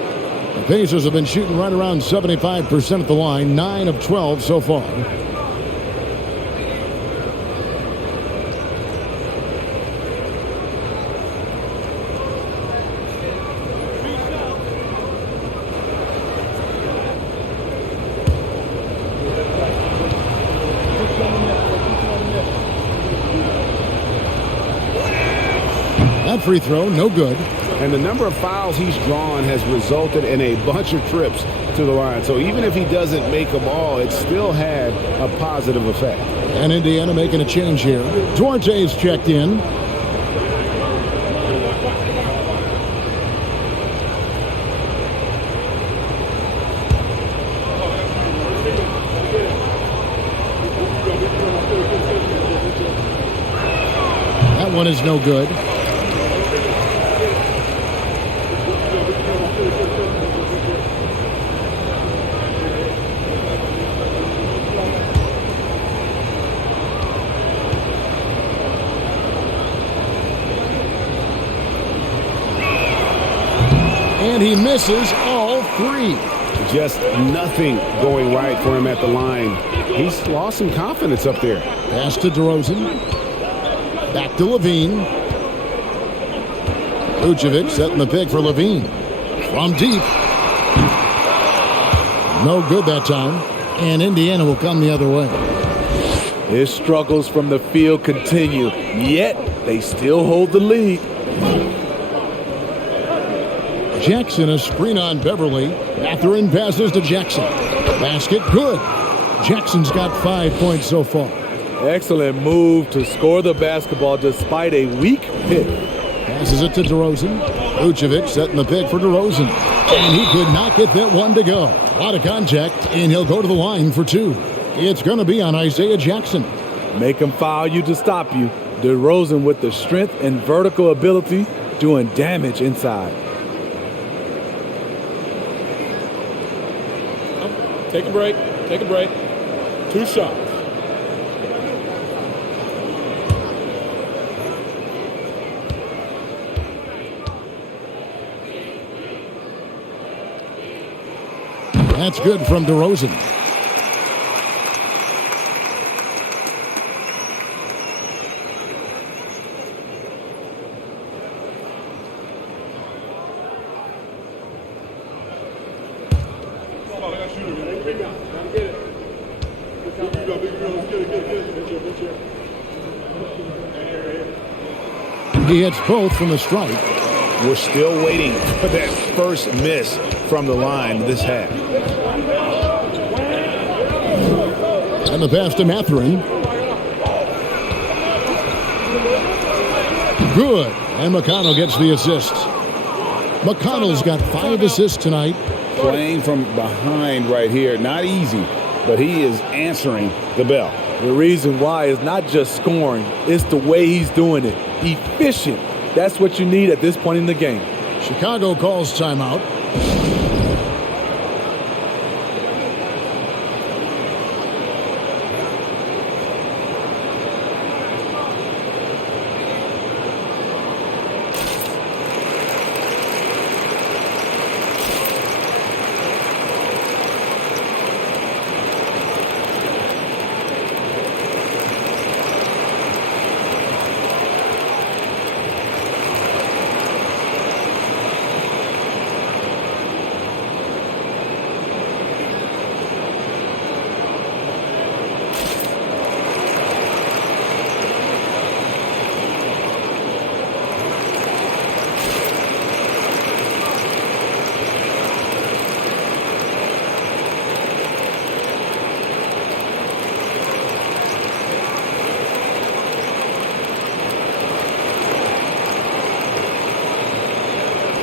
The Pacers have been shooting right around 75% at the line, 9 of 12 so far. That free throw, no good. And the number of fouls he's drawn has resulted in a bunch of trips to the line. So even if he doesn't make them all, it still had a positive effect. And Indiana making a change here. Duarte's checked in. That one is no good. And he misses all 3. Just nothing going right for him at the line. He's lost some confidence up there. Pass to Derozan. Back to Levine. Vucevic setting the pick for Levine. From deep. No good that time. And Indiana will come the other way. His struggles from the field continue, yet they still hold the lead. Jackson, a screen on Beverly. Mathurin passes to Jackson. Basket good. Jackson's got 5 points so far. Excellent move to score the basketball despite a weak pick. Passes it to Derozan. Vucevic setting the pick for Derozan. And he could not get that one to go. A lot of contact, and he'll go to the line for 2. It's going to be on Isaiah Jackson. Make him foul you to stop you. Derozan with the strength and vertical ability doing damage inside. Take a break. Take a break. 2 shots. That's good from Derozan. He hits both from the stripe. We're still waiting for that first miss from the line this half. And the pass to Mathurin. Good. And McConnell gets the assist. McConnell's got 5 assists tonight. Playing from behind right here. Not easy, but he is answering the bell. The reason why is not just scoring, it's the way he's doing it. Efficient. That's what you need at this point in the game. Chicago calls timeout.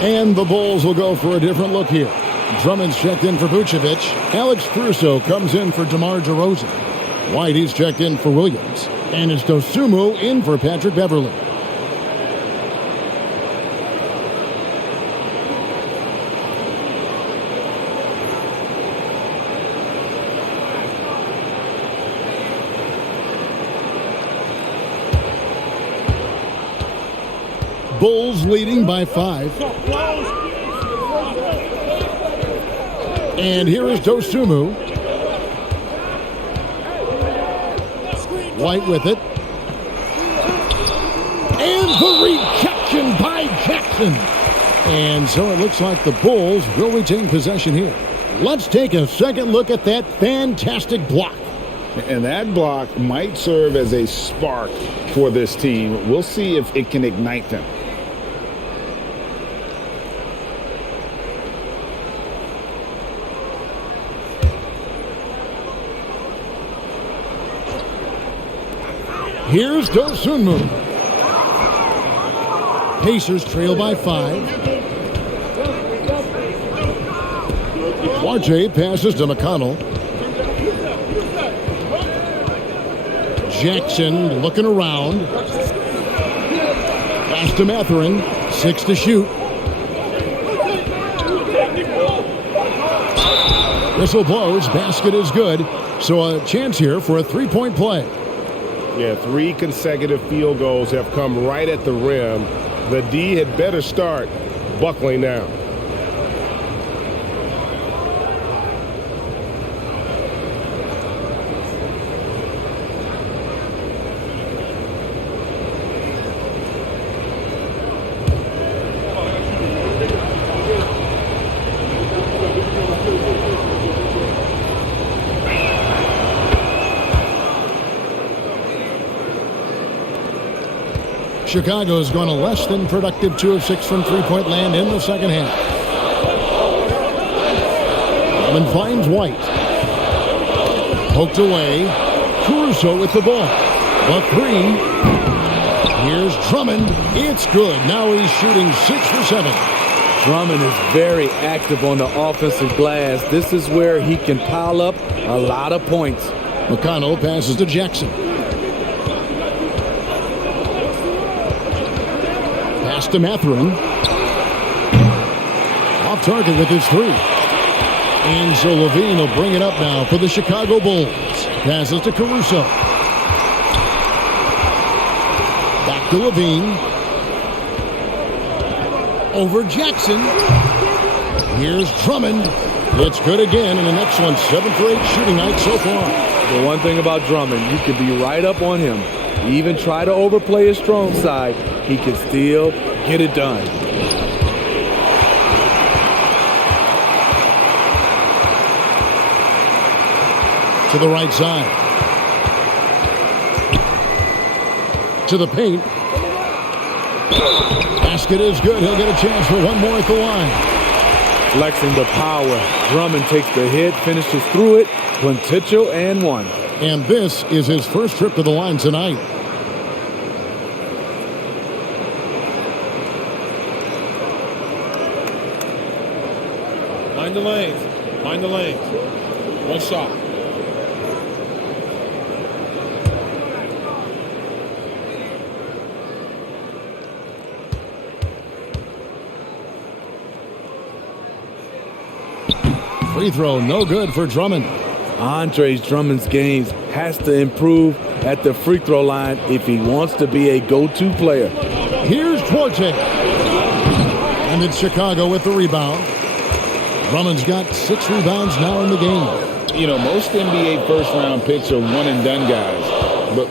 And the Bulls will go for a different look here. Drummond's checked in for Vucevic. Alex Caruso comes in for DeMar DeRozan. Whitey's checked in for Williams. And it's Dosunmu in for Patrick Beverley. Bulls leading by 5. And here is Dosunmu. White with it. And the rejection by Jackson. And so it looks like the Bulls will retain possession here. Let's take a second look at that fantastic block. And that block might serve as a spark for this team. We'll see if it can ignite them. Here's Dosunmu. Pacers trail by 5. Duarte passes to McConnell. Jackson looking around. Pass to Mathurin. 6 to shoot. Whistle blows. Basket is good. So a chance here for a three-point play. Yeah, 3 consecutive field goals have come right at the rim. The D had better start buckling down. Chicago's gone a less than productive 2 of 6 from three-point land in the second half. Drummond finds White. Poked away. Caruso with the ball. The 3. Here's Drummond. It's good. Now he's shooting 6 for 7. Drummond is very active on the offensive glass. This is where he can pile up a lot of points. McConnell passes to Jackson. Pass to Mathurin. Off target with his 3. And so Levine will bring it up now for the Chicago Bulls. Passes to Caruso. Back to Levine. Over Jackson. Here's Drummond. It's good again, and the next one 7 for 8 shooting night so far. The one thing about Drummond, you can be right up on him. Even try to overplay his strong side, he can still get it done. To the right side. To the paint. Basket is good. He'll get a chance for one more at the line. Flexing the power. Drummond takes the hit, finishes through it. Quintessential and 1. And this is his first trip to the line tonight. Find the lane. the lane. One shot. Free throw, no good for Drummond. Andre Drummond's games has to improve at the free throw line if he wants to be a go-to player. Here's Duarte. And it's Chicago with the rebound. Drummond's got 6 rebounds now in the game. You know, most NBA first-round picks are one-and-done guys.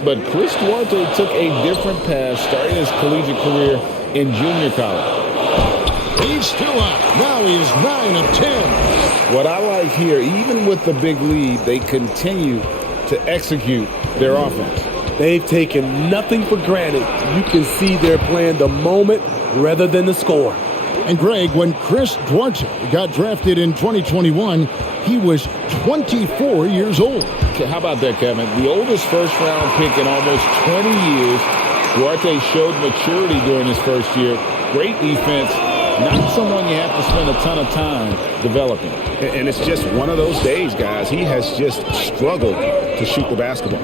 But Chris Duarte took a different path starting his collegiate career in junior college. He's still up. Now he is 9 of 10. What I like here, even with the big lead, they continue to execute their offense. They've taken nothing for granted. You can see they're playing the moment rather than the score. And Greg, when Chris Duarte got drafted in 2021, he was 24 years old. Okay, how about that, Kevin? The oldest first-round pick in almost 20 years. Duarte showed maturity during his first year. Great defense. Not someone you have to spend a ton of time developing. And it's just one of those days, guys. He has just struggled to shoot the basketball.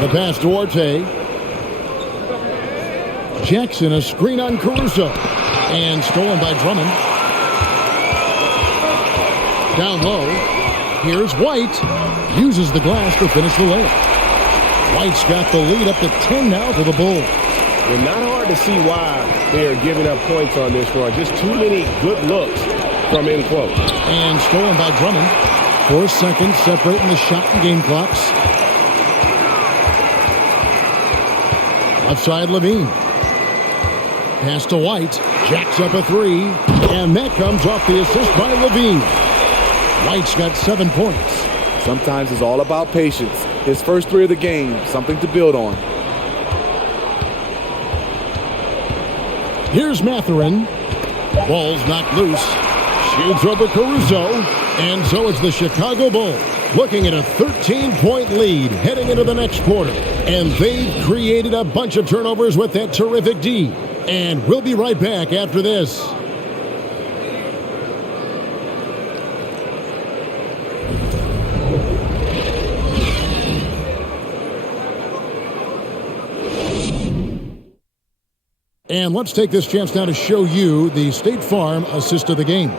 The pass to Duarte. Jackson, a screen on Caruso. And stolen by Drummond. Down low. Here's White. Uses the glass to finish the layup. White's got the lead up to 10 now for the Bulls. And not hard to see why they are giving up points on this run. Just too many good looks from in close. And stolen by Drummond. 4 seconds separating the shot and game clocks. Left side, Levine. Pass to White. Jacks up a 3. And that comes off the assist by Levine. White's got 7 points. Sometimes it's all about patience. His first 3 of the game, something to build on. Here's Mathurin. Ball's knocked loose. Shoots over Caruso. And so it's the Chicago Bulls looking at a 13-point lead heading into the next quarter. And they've created a bunch of turnovers with that terrific D. And we'll be right back after this. And let's take this chance now to show you the State Farm assist of the game.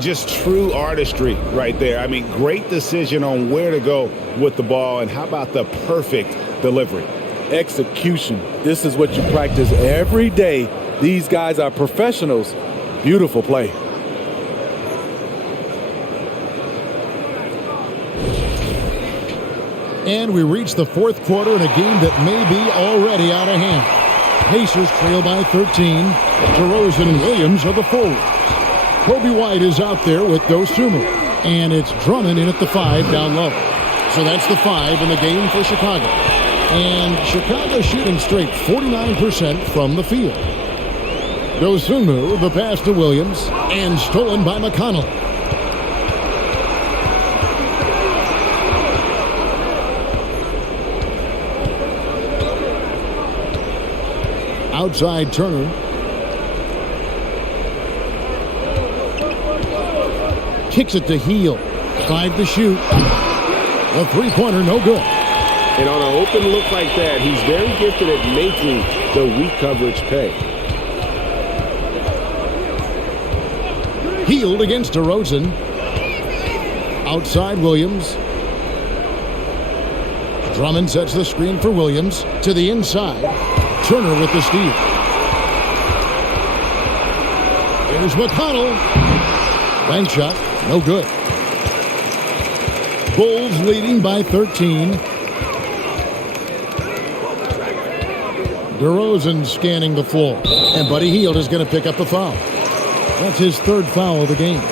Just true artistry right there. I mean, great decision on where to go with the ball. And how about the perfect delivery? Execution. This is what you practice every day. These guys are professionals. Beautiful play. And we reach the 4th quarter in a game that may be already out of hand. Pacers trail by 13. Derozan and Williams are the forwards. Kobe White is out there with Dosunmu. And it's Drummond in at the 5 down low. So that's the 5 in the game for Chicago. And Chicago shooting straight 49% from the field. Dosunmu, the pass to Williams. And stolen by McConnell. Outside Turner. Kicks it to Heel. 5 to shoot. A 3-pointer, no good. And on an open look like that, he's very gifted at making the weak coverage pay. Healed against Derozan. Outside Williams. Drummond sets the screen for Williams. To the inside. Turner with the steal. Here's McConnell. Bank shot. No good. Bulls leading by 13. Derozan scanning the floor. And Buddy Hield is going to pick up the foul. That's his 3rd foul of the game.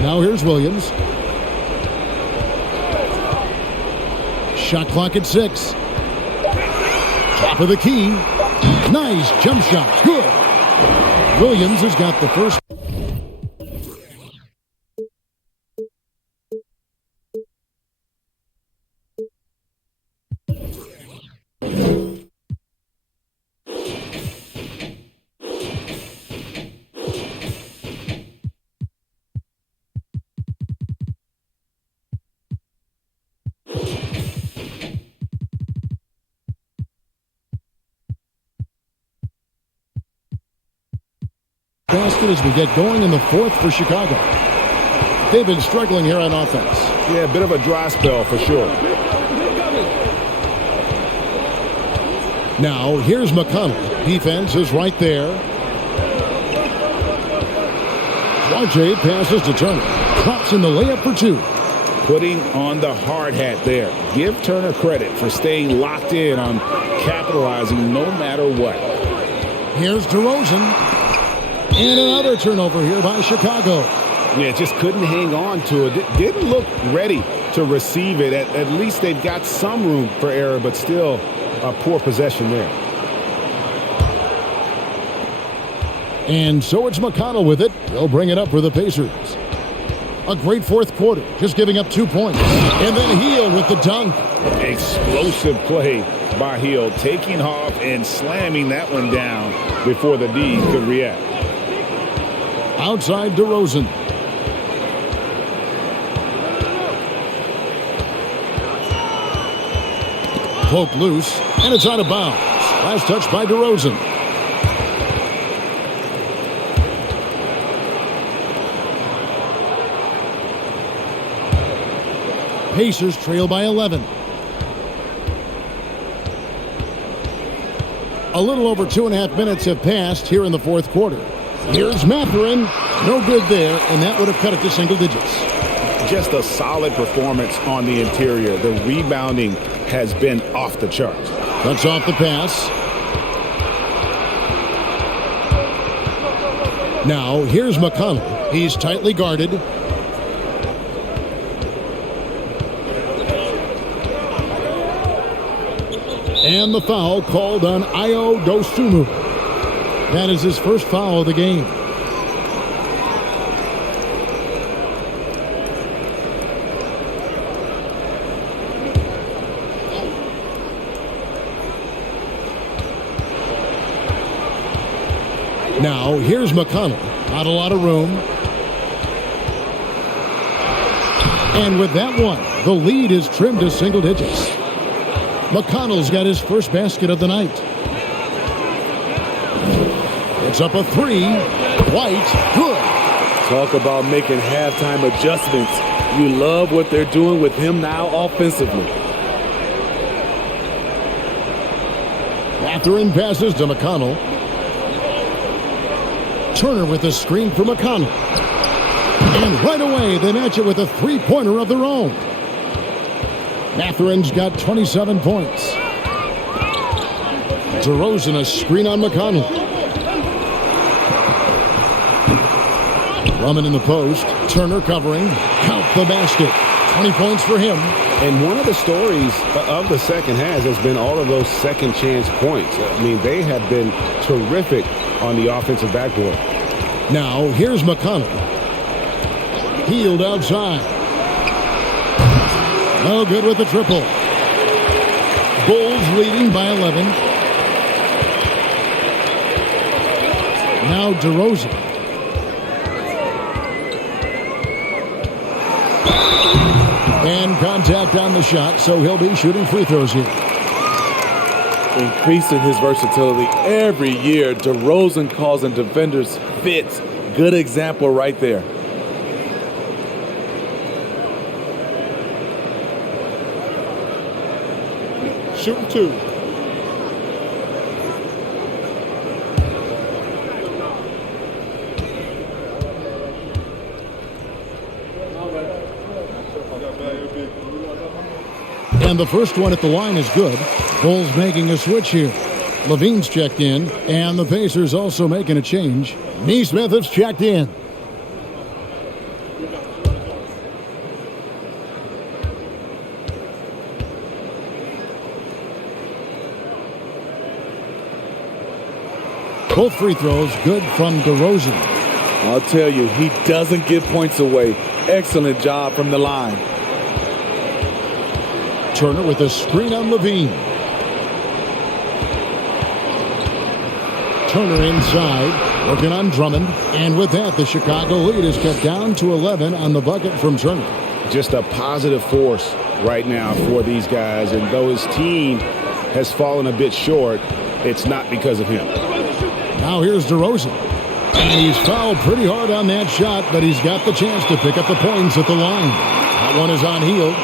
Now here's Williams. Shot clock at 6. Top of the key. Nice jump shot. Good. Williams has got the first. basket as we get going in the fourth for Chicago. They've been struggling here on offense. Yeah, a bit of a dry spell for sure. Now, here's McConnell. Defense is right there. Wajay passes to Turner. Drops in the layup for two. Putting on the hard hat there. Give Turner credit for staying locked in on capitalizing no matter what. Here's Derozan. And another turnover here by Chicago. Yeah, just couldn't hang on to it. Didn't look ready to receive it. At least they've got some room for error, but still a poor possession there. And so it's McConnell with it. They'll bring it up for the Pacers. A great fourth quarter, just giving up 2 points. And then Hield with the dunk. Explosive play by Hield, taking off and slamming that one down before the D could react. Outside Derozan. Poke loose, and it's out of bounds. Last touch by Derozan. Pacers trail by 11. A little over 2.5 minutes have passed here in the fourth quarter. Here's Mathurin. No good there, and that would have cut it to single digits. Just a solid performance on the interior. The rebounding has been off the charts. Cuts off the pass. Now, here's McConnell. He's tightly guarded. And the foul called on Ayo Dosunmu. That is his first foul of the game. Now, here's McConnell. Not a lot of room. And with that one, the lead is trimmed to single digits. McConnell's got his first basket of the night. It's up a three. White, good. Talk about making halftime adjustments. You love what they're doing with him now offensively. Mathurin passes to McConnell. Turner with a screen for McConnell. And right away, they match it with a three-pointer of their own. Mathurin's got 27 points. Derozan a screen on McConnell. Drummond in the post. Turner covering. Count the basket. 20 points for him. And one of the stories of the second half has been all of those second chance points. I mean, they have been terrific on the offensive backboard. Now, here's McConnell. Hield outside. No good with the triple. Bulls leading by 11. Now Derozan. And contact on the shot, so he'll be shooting free throws here. Increasing his versatility every year. Derozan causing defenders fits. Good example right there. Shooting two. And the first one at the line is good. Bulls making a switch here. Levine's checked in, and the Pacers also making a change. Neesmith has checked in. Both free throws good from Derozan. I'll tell you, he doesn't give points away. Excellent job from the line. Turner with a screen on Levine. Turner inside, working on Drummond. And with that, the Chicago lead is cut down to 11 on the bucket from Turner. Just a positive force right now for these guys. And though his team has fallen a bit short, it's not because of him. Now here's Derozan. And he's fouled pretty hard on that shot, but he's got the chance to pick up the points at the line. That one is on Hield.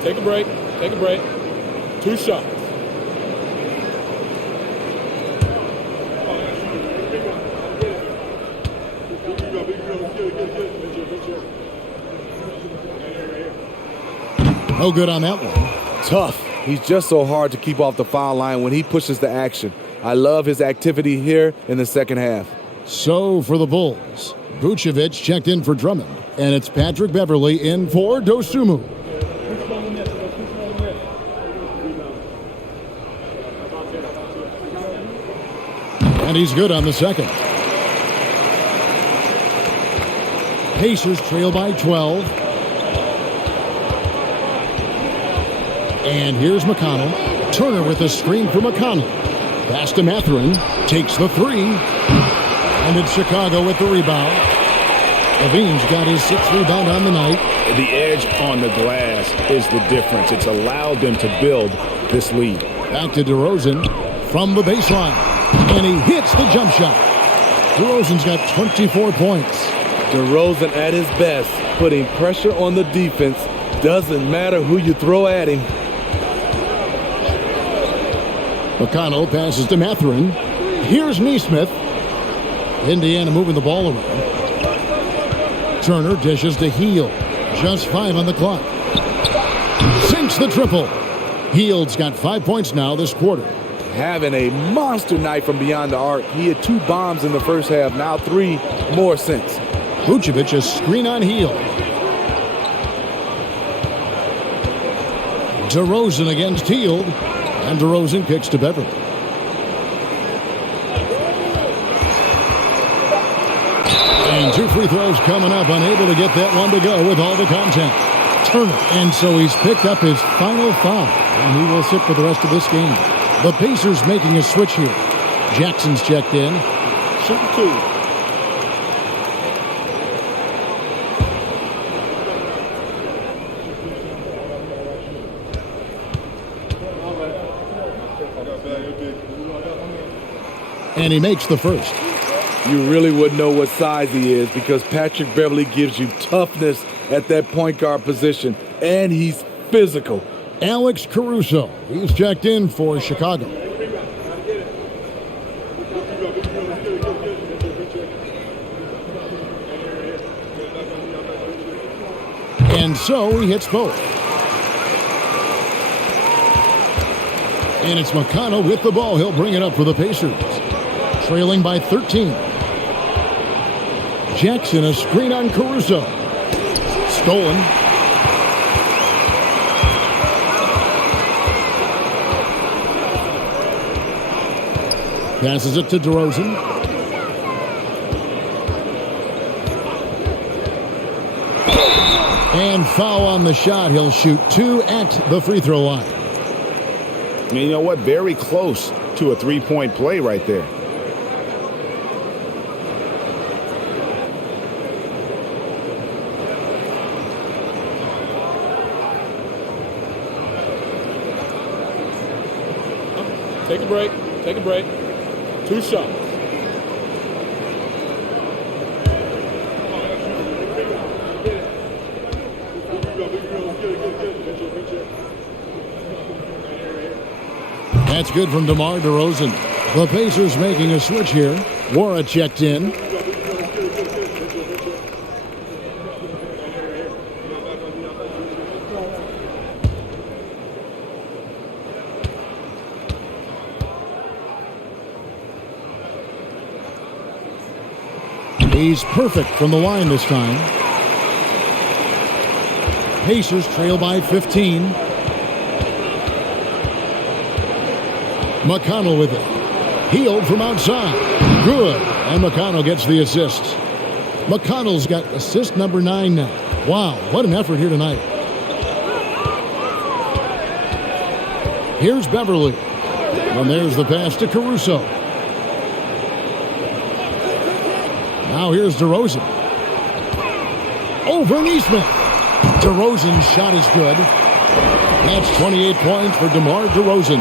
Take a break. Take a break. 2 shots. No good on that one. Tough. He's just so hard to keep off the foul line when he pushes the action. I love his activity here in the second half. So for the Bulls, Vucevic checked in for Drummond, and it's Patrick Beverley in for Dosunmu. And he's good on the second. Pacers trail by 12. And here's McConnell. Turner with a screen for McConnell. Pass to Mathurin. Takes the 3. And it's Chicago with the rebound. Levine's got his 6th rebound on the night. The edge on the glass is the difference. It's allowed them to build this lead. Back to Derozan from the baseline. And he hits the jump shot. DeRozan's got 24 points. DeRozan at his best, putting pressure on the defense. Doesn't matter who you throw at him. McConnell passes to Mathurin. Here's Nesmith. Indiana moving the ball around. Turner dishes to Hield. Just 5 on the clock. Sinks the triple. Hield's got 5 points now this quarter. Having a monster night from beyond the arc. He had 2 bombs in the first half, now 3 more since. Vucevic a screen on Hield. DeRozan against Hield. And DeRozan kicks to Beverley. And 2 free throws coming up. Unable to get that one to go with all the contact. Turner. And so he's picked up his final foul. And he will sit for the rest of this game. The Pacers making a switch here. Jackson's checked in. Shooting 2. And he makes the first. You really wouldn't know what size he is because Patrick Beverley gives you toughness at that point guard position. And he's physical. Alex Caruso. He's checked in for Chicago. And so he hits both. And it's McConnell with the ball. He'll bring it up for the Pacers. Trailing by 13. Jackson a screen on Caruso. Stolen. Passes it to DeRozan. And foul on the shot. He'll shoot 2 at the free throw line. And you know what? Very close to a 3-point play right there. Take a break. Take a break. 2 shots. That's good from DeMar DeRozan. The Pacers making a switch here. Wara checked in. He's perfect from the line this time. Pacers trail by 15. McConnell with it. Hield from outside. Good. And McConnell gets the assist. McConnell's got assist number 9 now. Wow, what an effort here tonight. Here's Beverly. And there's the pass to Caruso. Now here's Derozan. Over Neesmith. Derozan's shot is good. That's 28 points for DeMar DeRozan.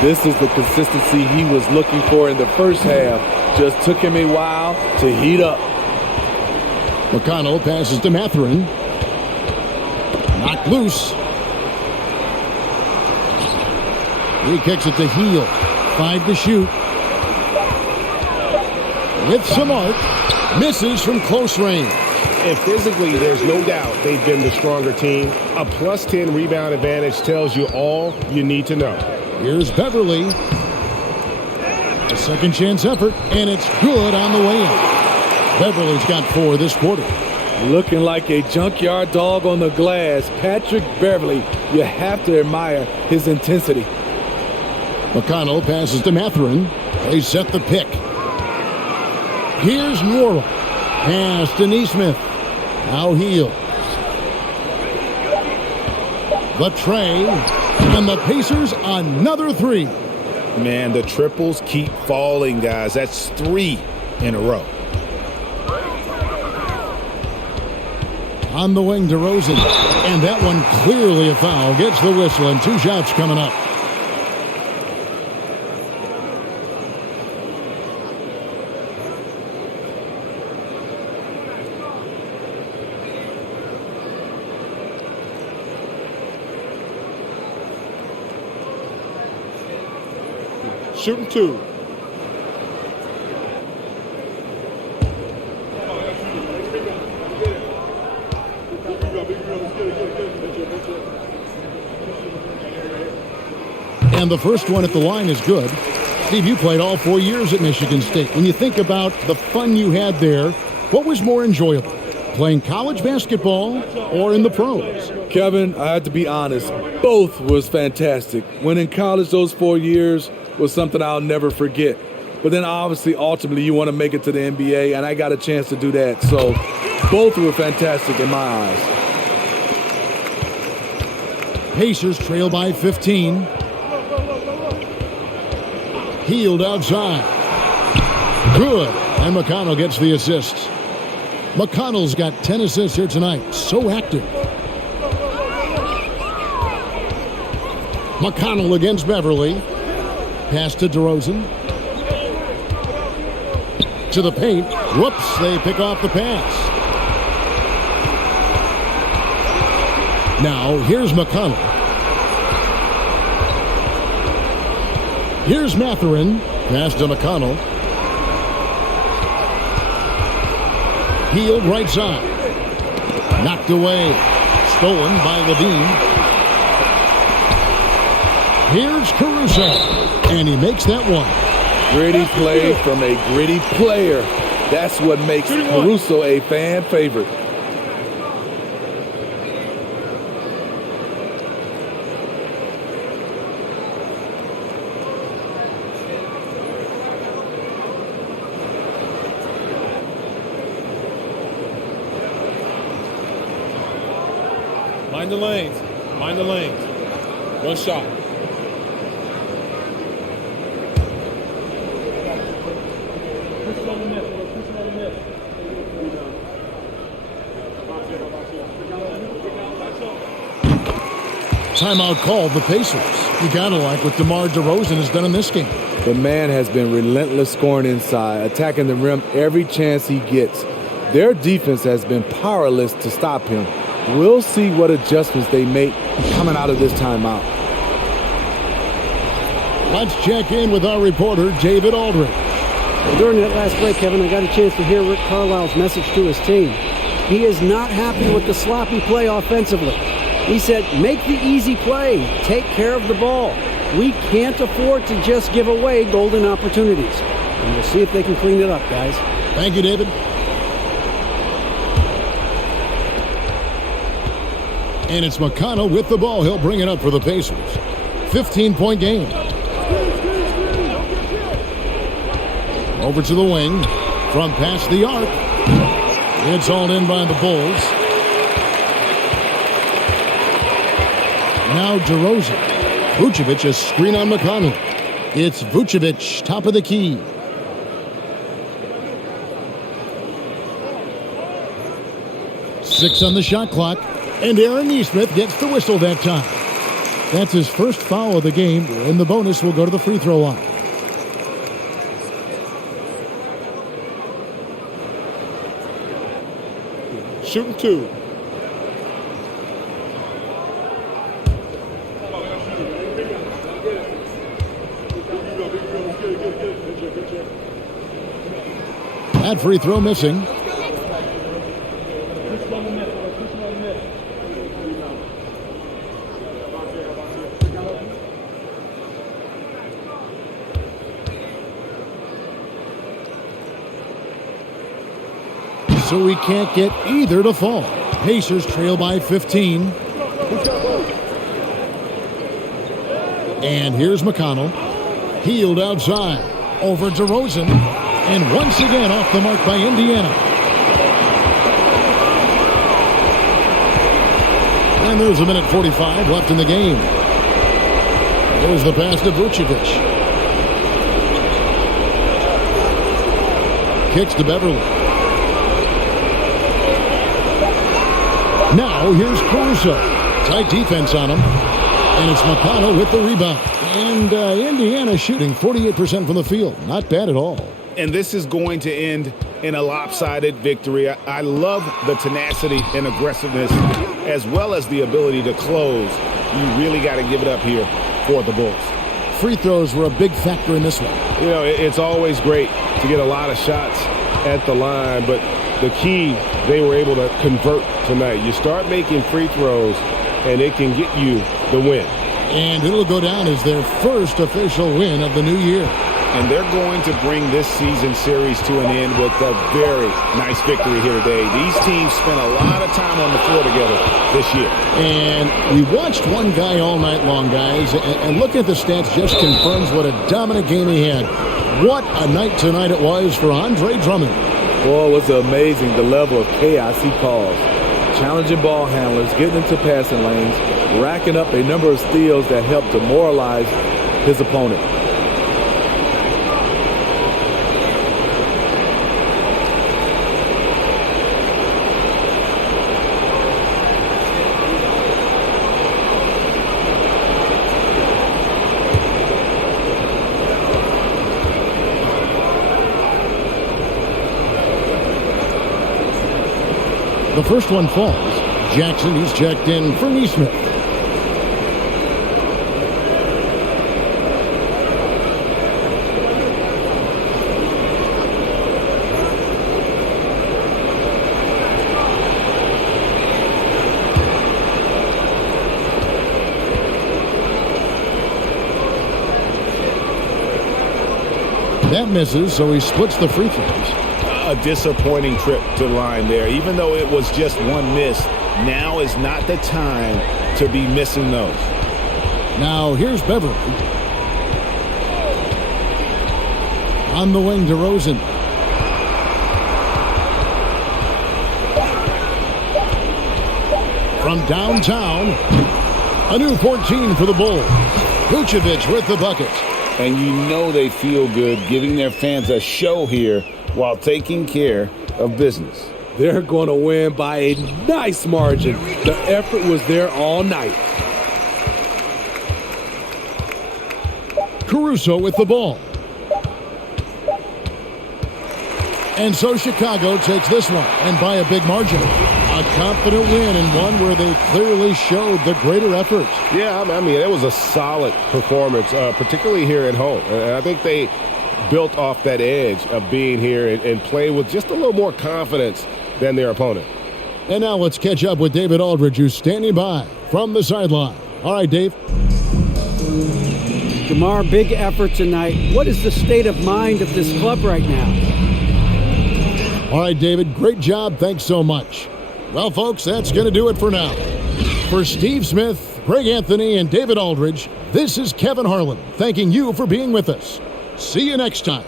This is the consistency he was looking for in the first half. Just took him a while to heat up. McConnell passes to Mathurin. Knocked loose. He kicks it to Heel. 5 to shoot. With some arc. Misses from close range. And physically, there's no doubt they've been the stronger team. A plus 10 rebound advantage tells you all you need to know. Here's Beverly. A second chance effort, and it's good on the way in. Beverly's got 4 this quarter. Looking like a junkyard dog on the glass, Patrick Beverly. You have to admire his intensity. McConnell passes to Mathurin. They set the pick. Here's Norrell. Pass to Neesmith. Now Heel. The tray. And the Pacers another 3. Man, the triples keep falling, guys. That's 3 in a row. On the wing, DeRozan. And that one clearly a foul. Gets the whistle, and 2 shots coming up. Shooting 2. And the first one at the line is good. Steve, you played all 4 years at Michigan State. When you think about the fun you had there, what was more enjoyable, playing college basketball or in the pros? Kevin, I have to be honest, both was fantastic. When in college, those 4 years was something I'll never forget. But then obviously, ultimately, you want to make it to the NBA, and I got a chance to do that. So both were fantastic in my eyes. Pacers trail by 15. Healed outside. Good. And McConnell gets the assists. McConnell's got 10 assists here tonight. So active. McConnell against Beverly. Pass to DeRozan. To the paint. Whoops, they pick off the pass. Now, here's McConnell. Here's Mathurin. Pass to McConnell. Healed right side. Knocked away. Stolen by Levine. Here's Caruso. And he makes that one. Gritty play from a gritty player. That's what makes Caruso a fan favorite. Mind the lanes. Mind the lanes. One shot. Timeout called the Pacers. You gotta like what DeMar DeRozan has done in this game. The man has been relentless scoring inside, attacking the rim every chance he gets. Their defense has been powerless to stop him. We'll see what adjustments they make coming out of this timeout. Let's check in with our reporter, David Aldridge. Well, during that last break, Kevin, I got a chance to hear Rick Carlisle's message to his team. He is not happy with the sloppy play offensively. He said, make the easy play. Take care of the ball. We can't afford to just give away golden opportunities. And we'll see if they can clean it up, guys. Thank you, David. And it's McConnell with the ball. He'll bring it up for the Pacers. 15-point game. Over to the wing. From past the arc. It's hauled in by the Bulls. Now DeRozan. Vucevic, a screen on McConnell. It's Vucevic, top of the key. Six on the shot clock, and Aaron Nesmith gets the whistle that time. That's his first foul of the game, and the bonus will go to the free throw line. Shooting two. That free throw missing. So we can't get either to fall. Pacers trail by 15. And here's McConnell. Healed outside. Over Derozan. And once again off the mark by Indiana. And there's a minute 45 left in the game. There's the pass to Vucevic. Kicks to Beverly. Now here's Caruso. Tight defense on him. And it's McConnell with the rebound. And Indiana shooting 48% from the field. Not bad at all. And this is going to end in a lopsided victory. I love the tenacity and aggressiveness as well as the ability to close. You really got to give it up here for the Bulls. Free throws were a big factor in this one. You know, it's always great to get a lot of shots at the line, but the key, they were able to convert tonight. You start making free throws, and it can get you the win. And it'll go down as their first official win of the new year. And they're going to bring this season series to an end with a very nice victory here today. These teams spent a lot of time on the floor together this year. And we watched one guy all night long, guys, and looking at the stats just confirms what a dominant game he had. What a night tonight it was for Andre Drummond. Boy, it was amazing the level of chaos he caused. Challenging ball handlers, getting into passing lanes, racking up a number of steals that helped demoralize his opponent. The first one falls. Jackson, he's checked in for Nesmith. That misses, so he splits the free throws. A disappointing trip to the line there. Even though it was just one miss, now is not the time to be missing those. Now here's Beverly. On the wing, Derozan. From downtown, a new 14 for the Bulls. Vucevic with the bucket. And you know they feel good giving their fans a show here while taking care of business. They're going to win by a nice margin. The effort was there all night. Caruso with the ball. And so Chicago takes this one, and by a big margin. A confident win, and one where they clearly showed the greater effort. Yeah, I mean, it was a solid performance, particularly here at home. And I think they built off that edge of being here and play with just a little more confidence than their opponent. And now let's catch up with David Aldridge, who's standing by from the sideline. All right, Dave. DeMar, big effort tonight. What is the state of mind of this club right now? All right, David, great job. Thanks so much. Well, folks, that's going to do it for now. For Steve Smith, Greg Anthony, and David Aldridge, this is Kevin Harlan thanking you for being with us. See you next time.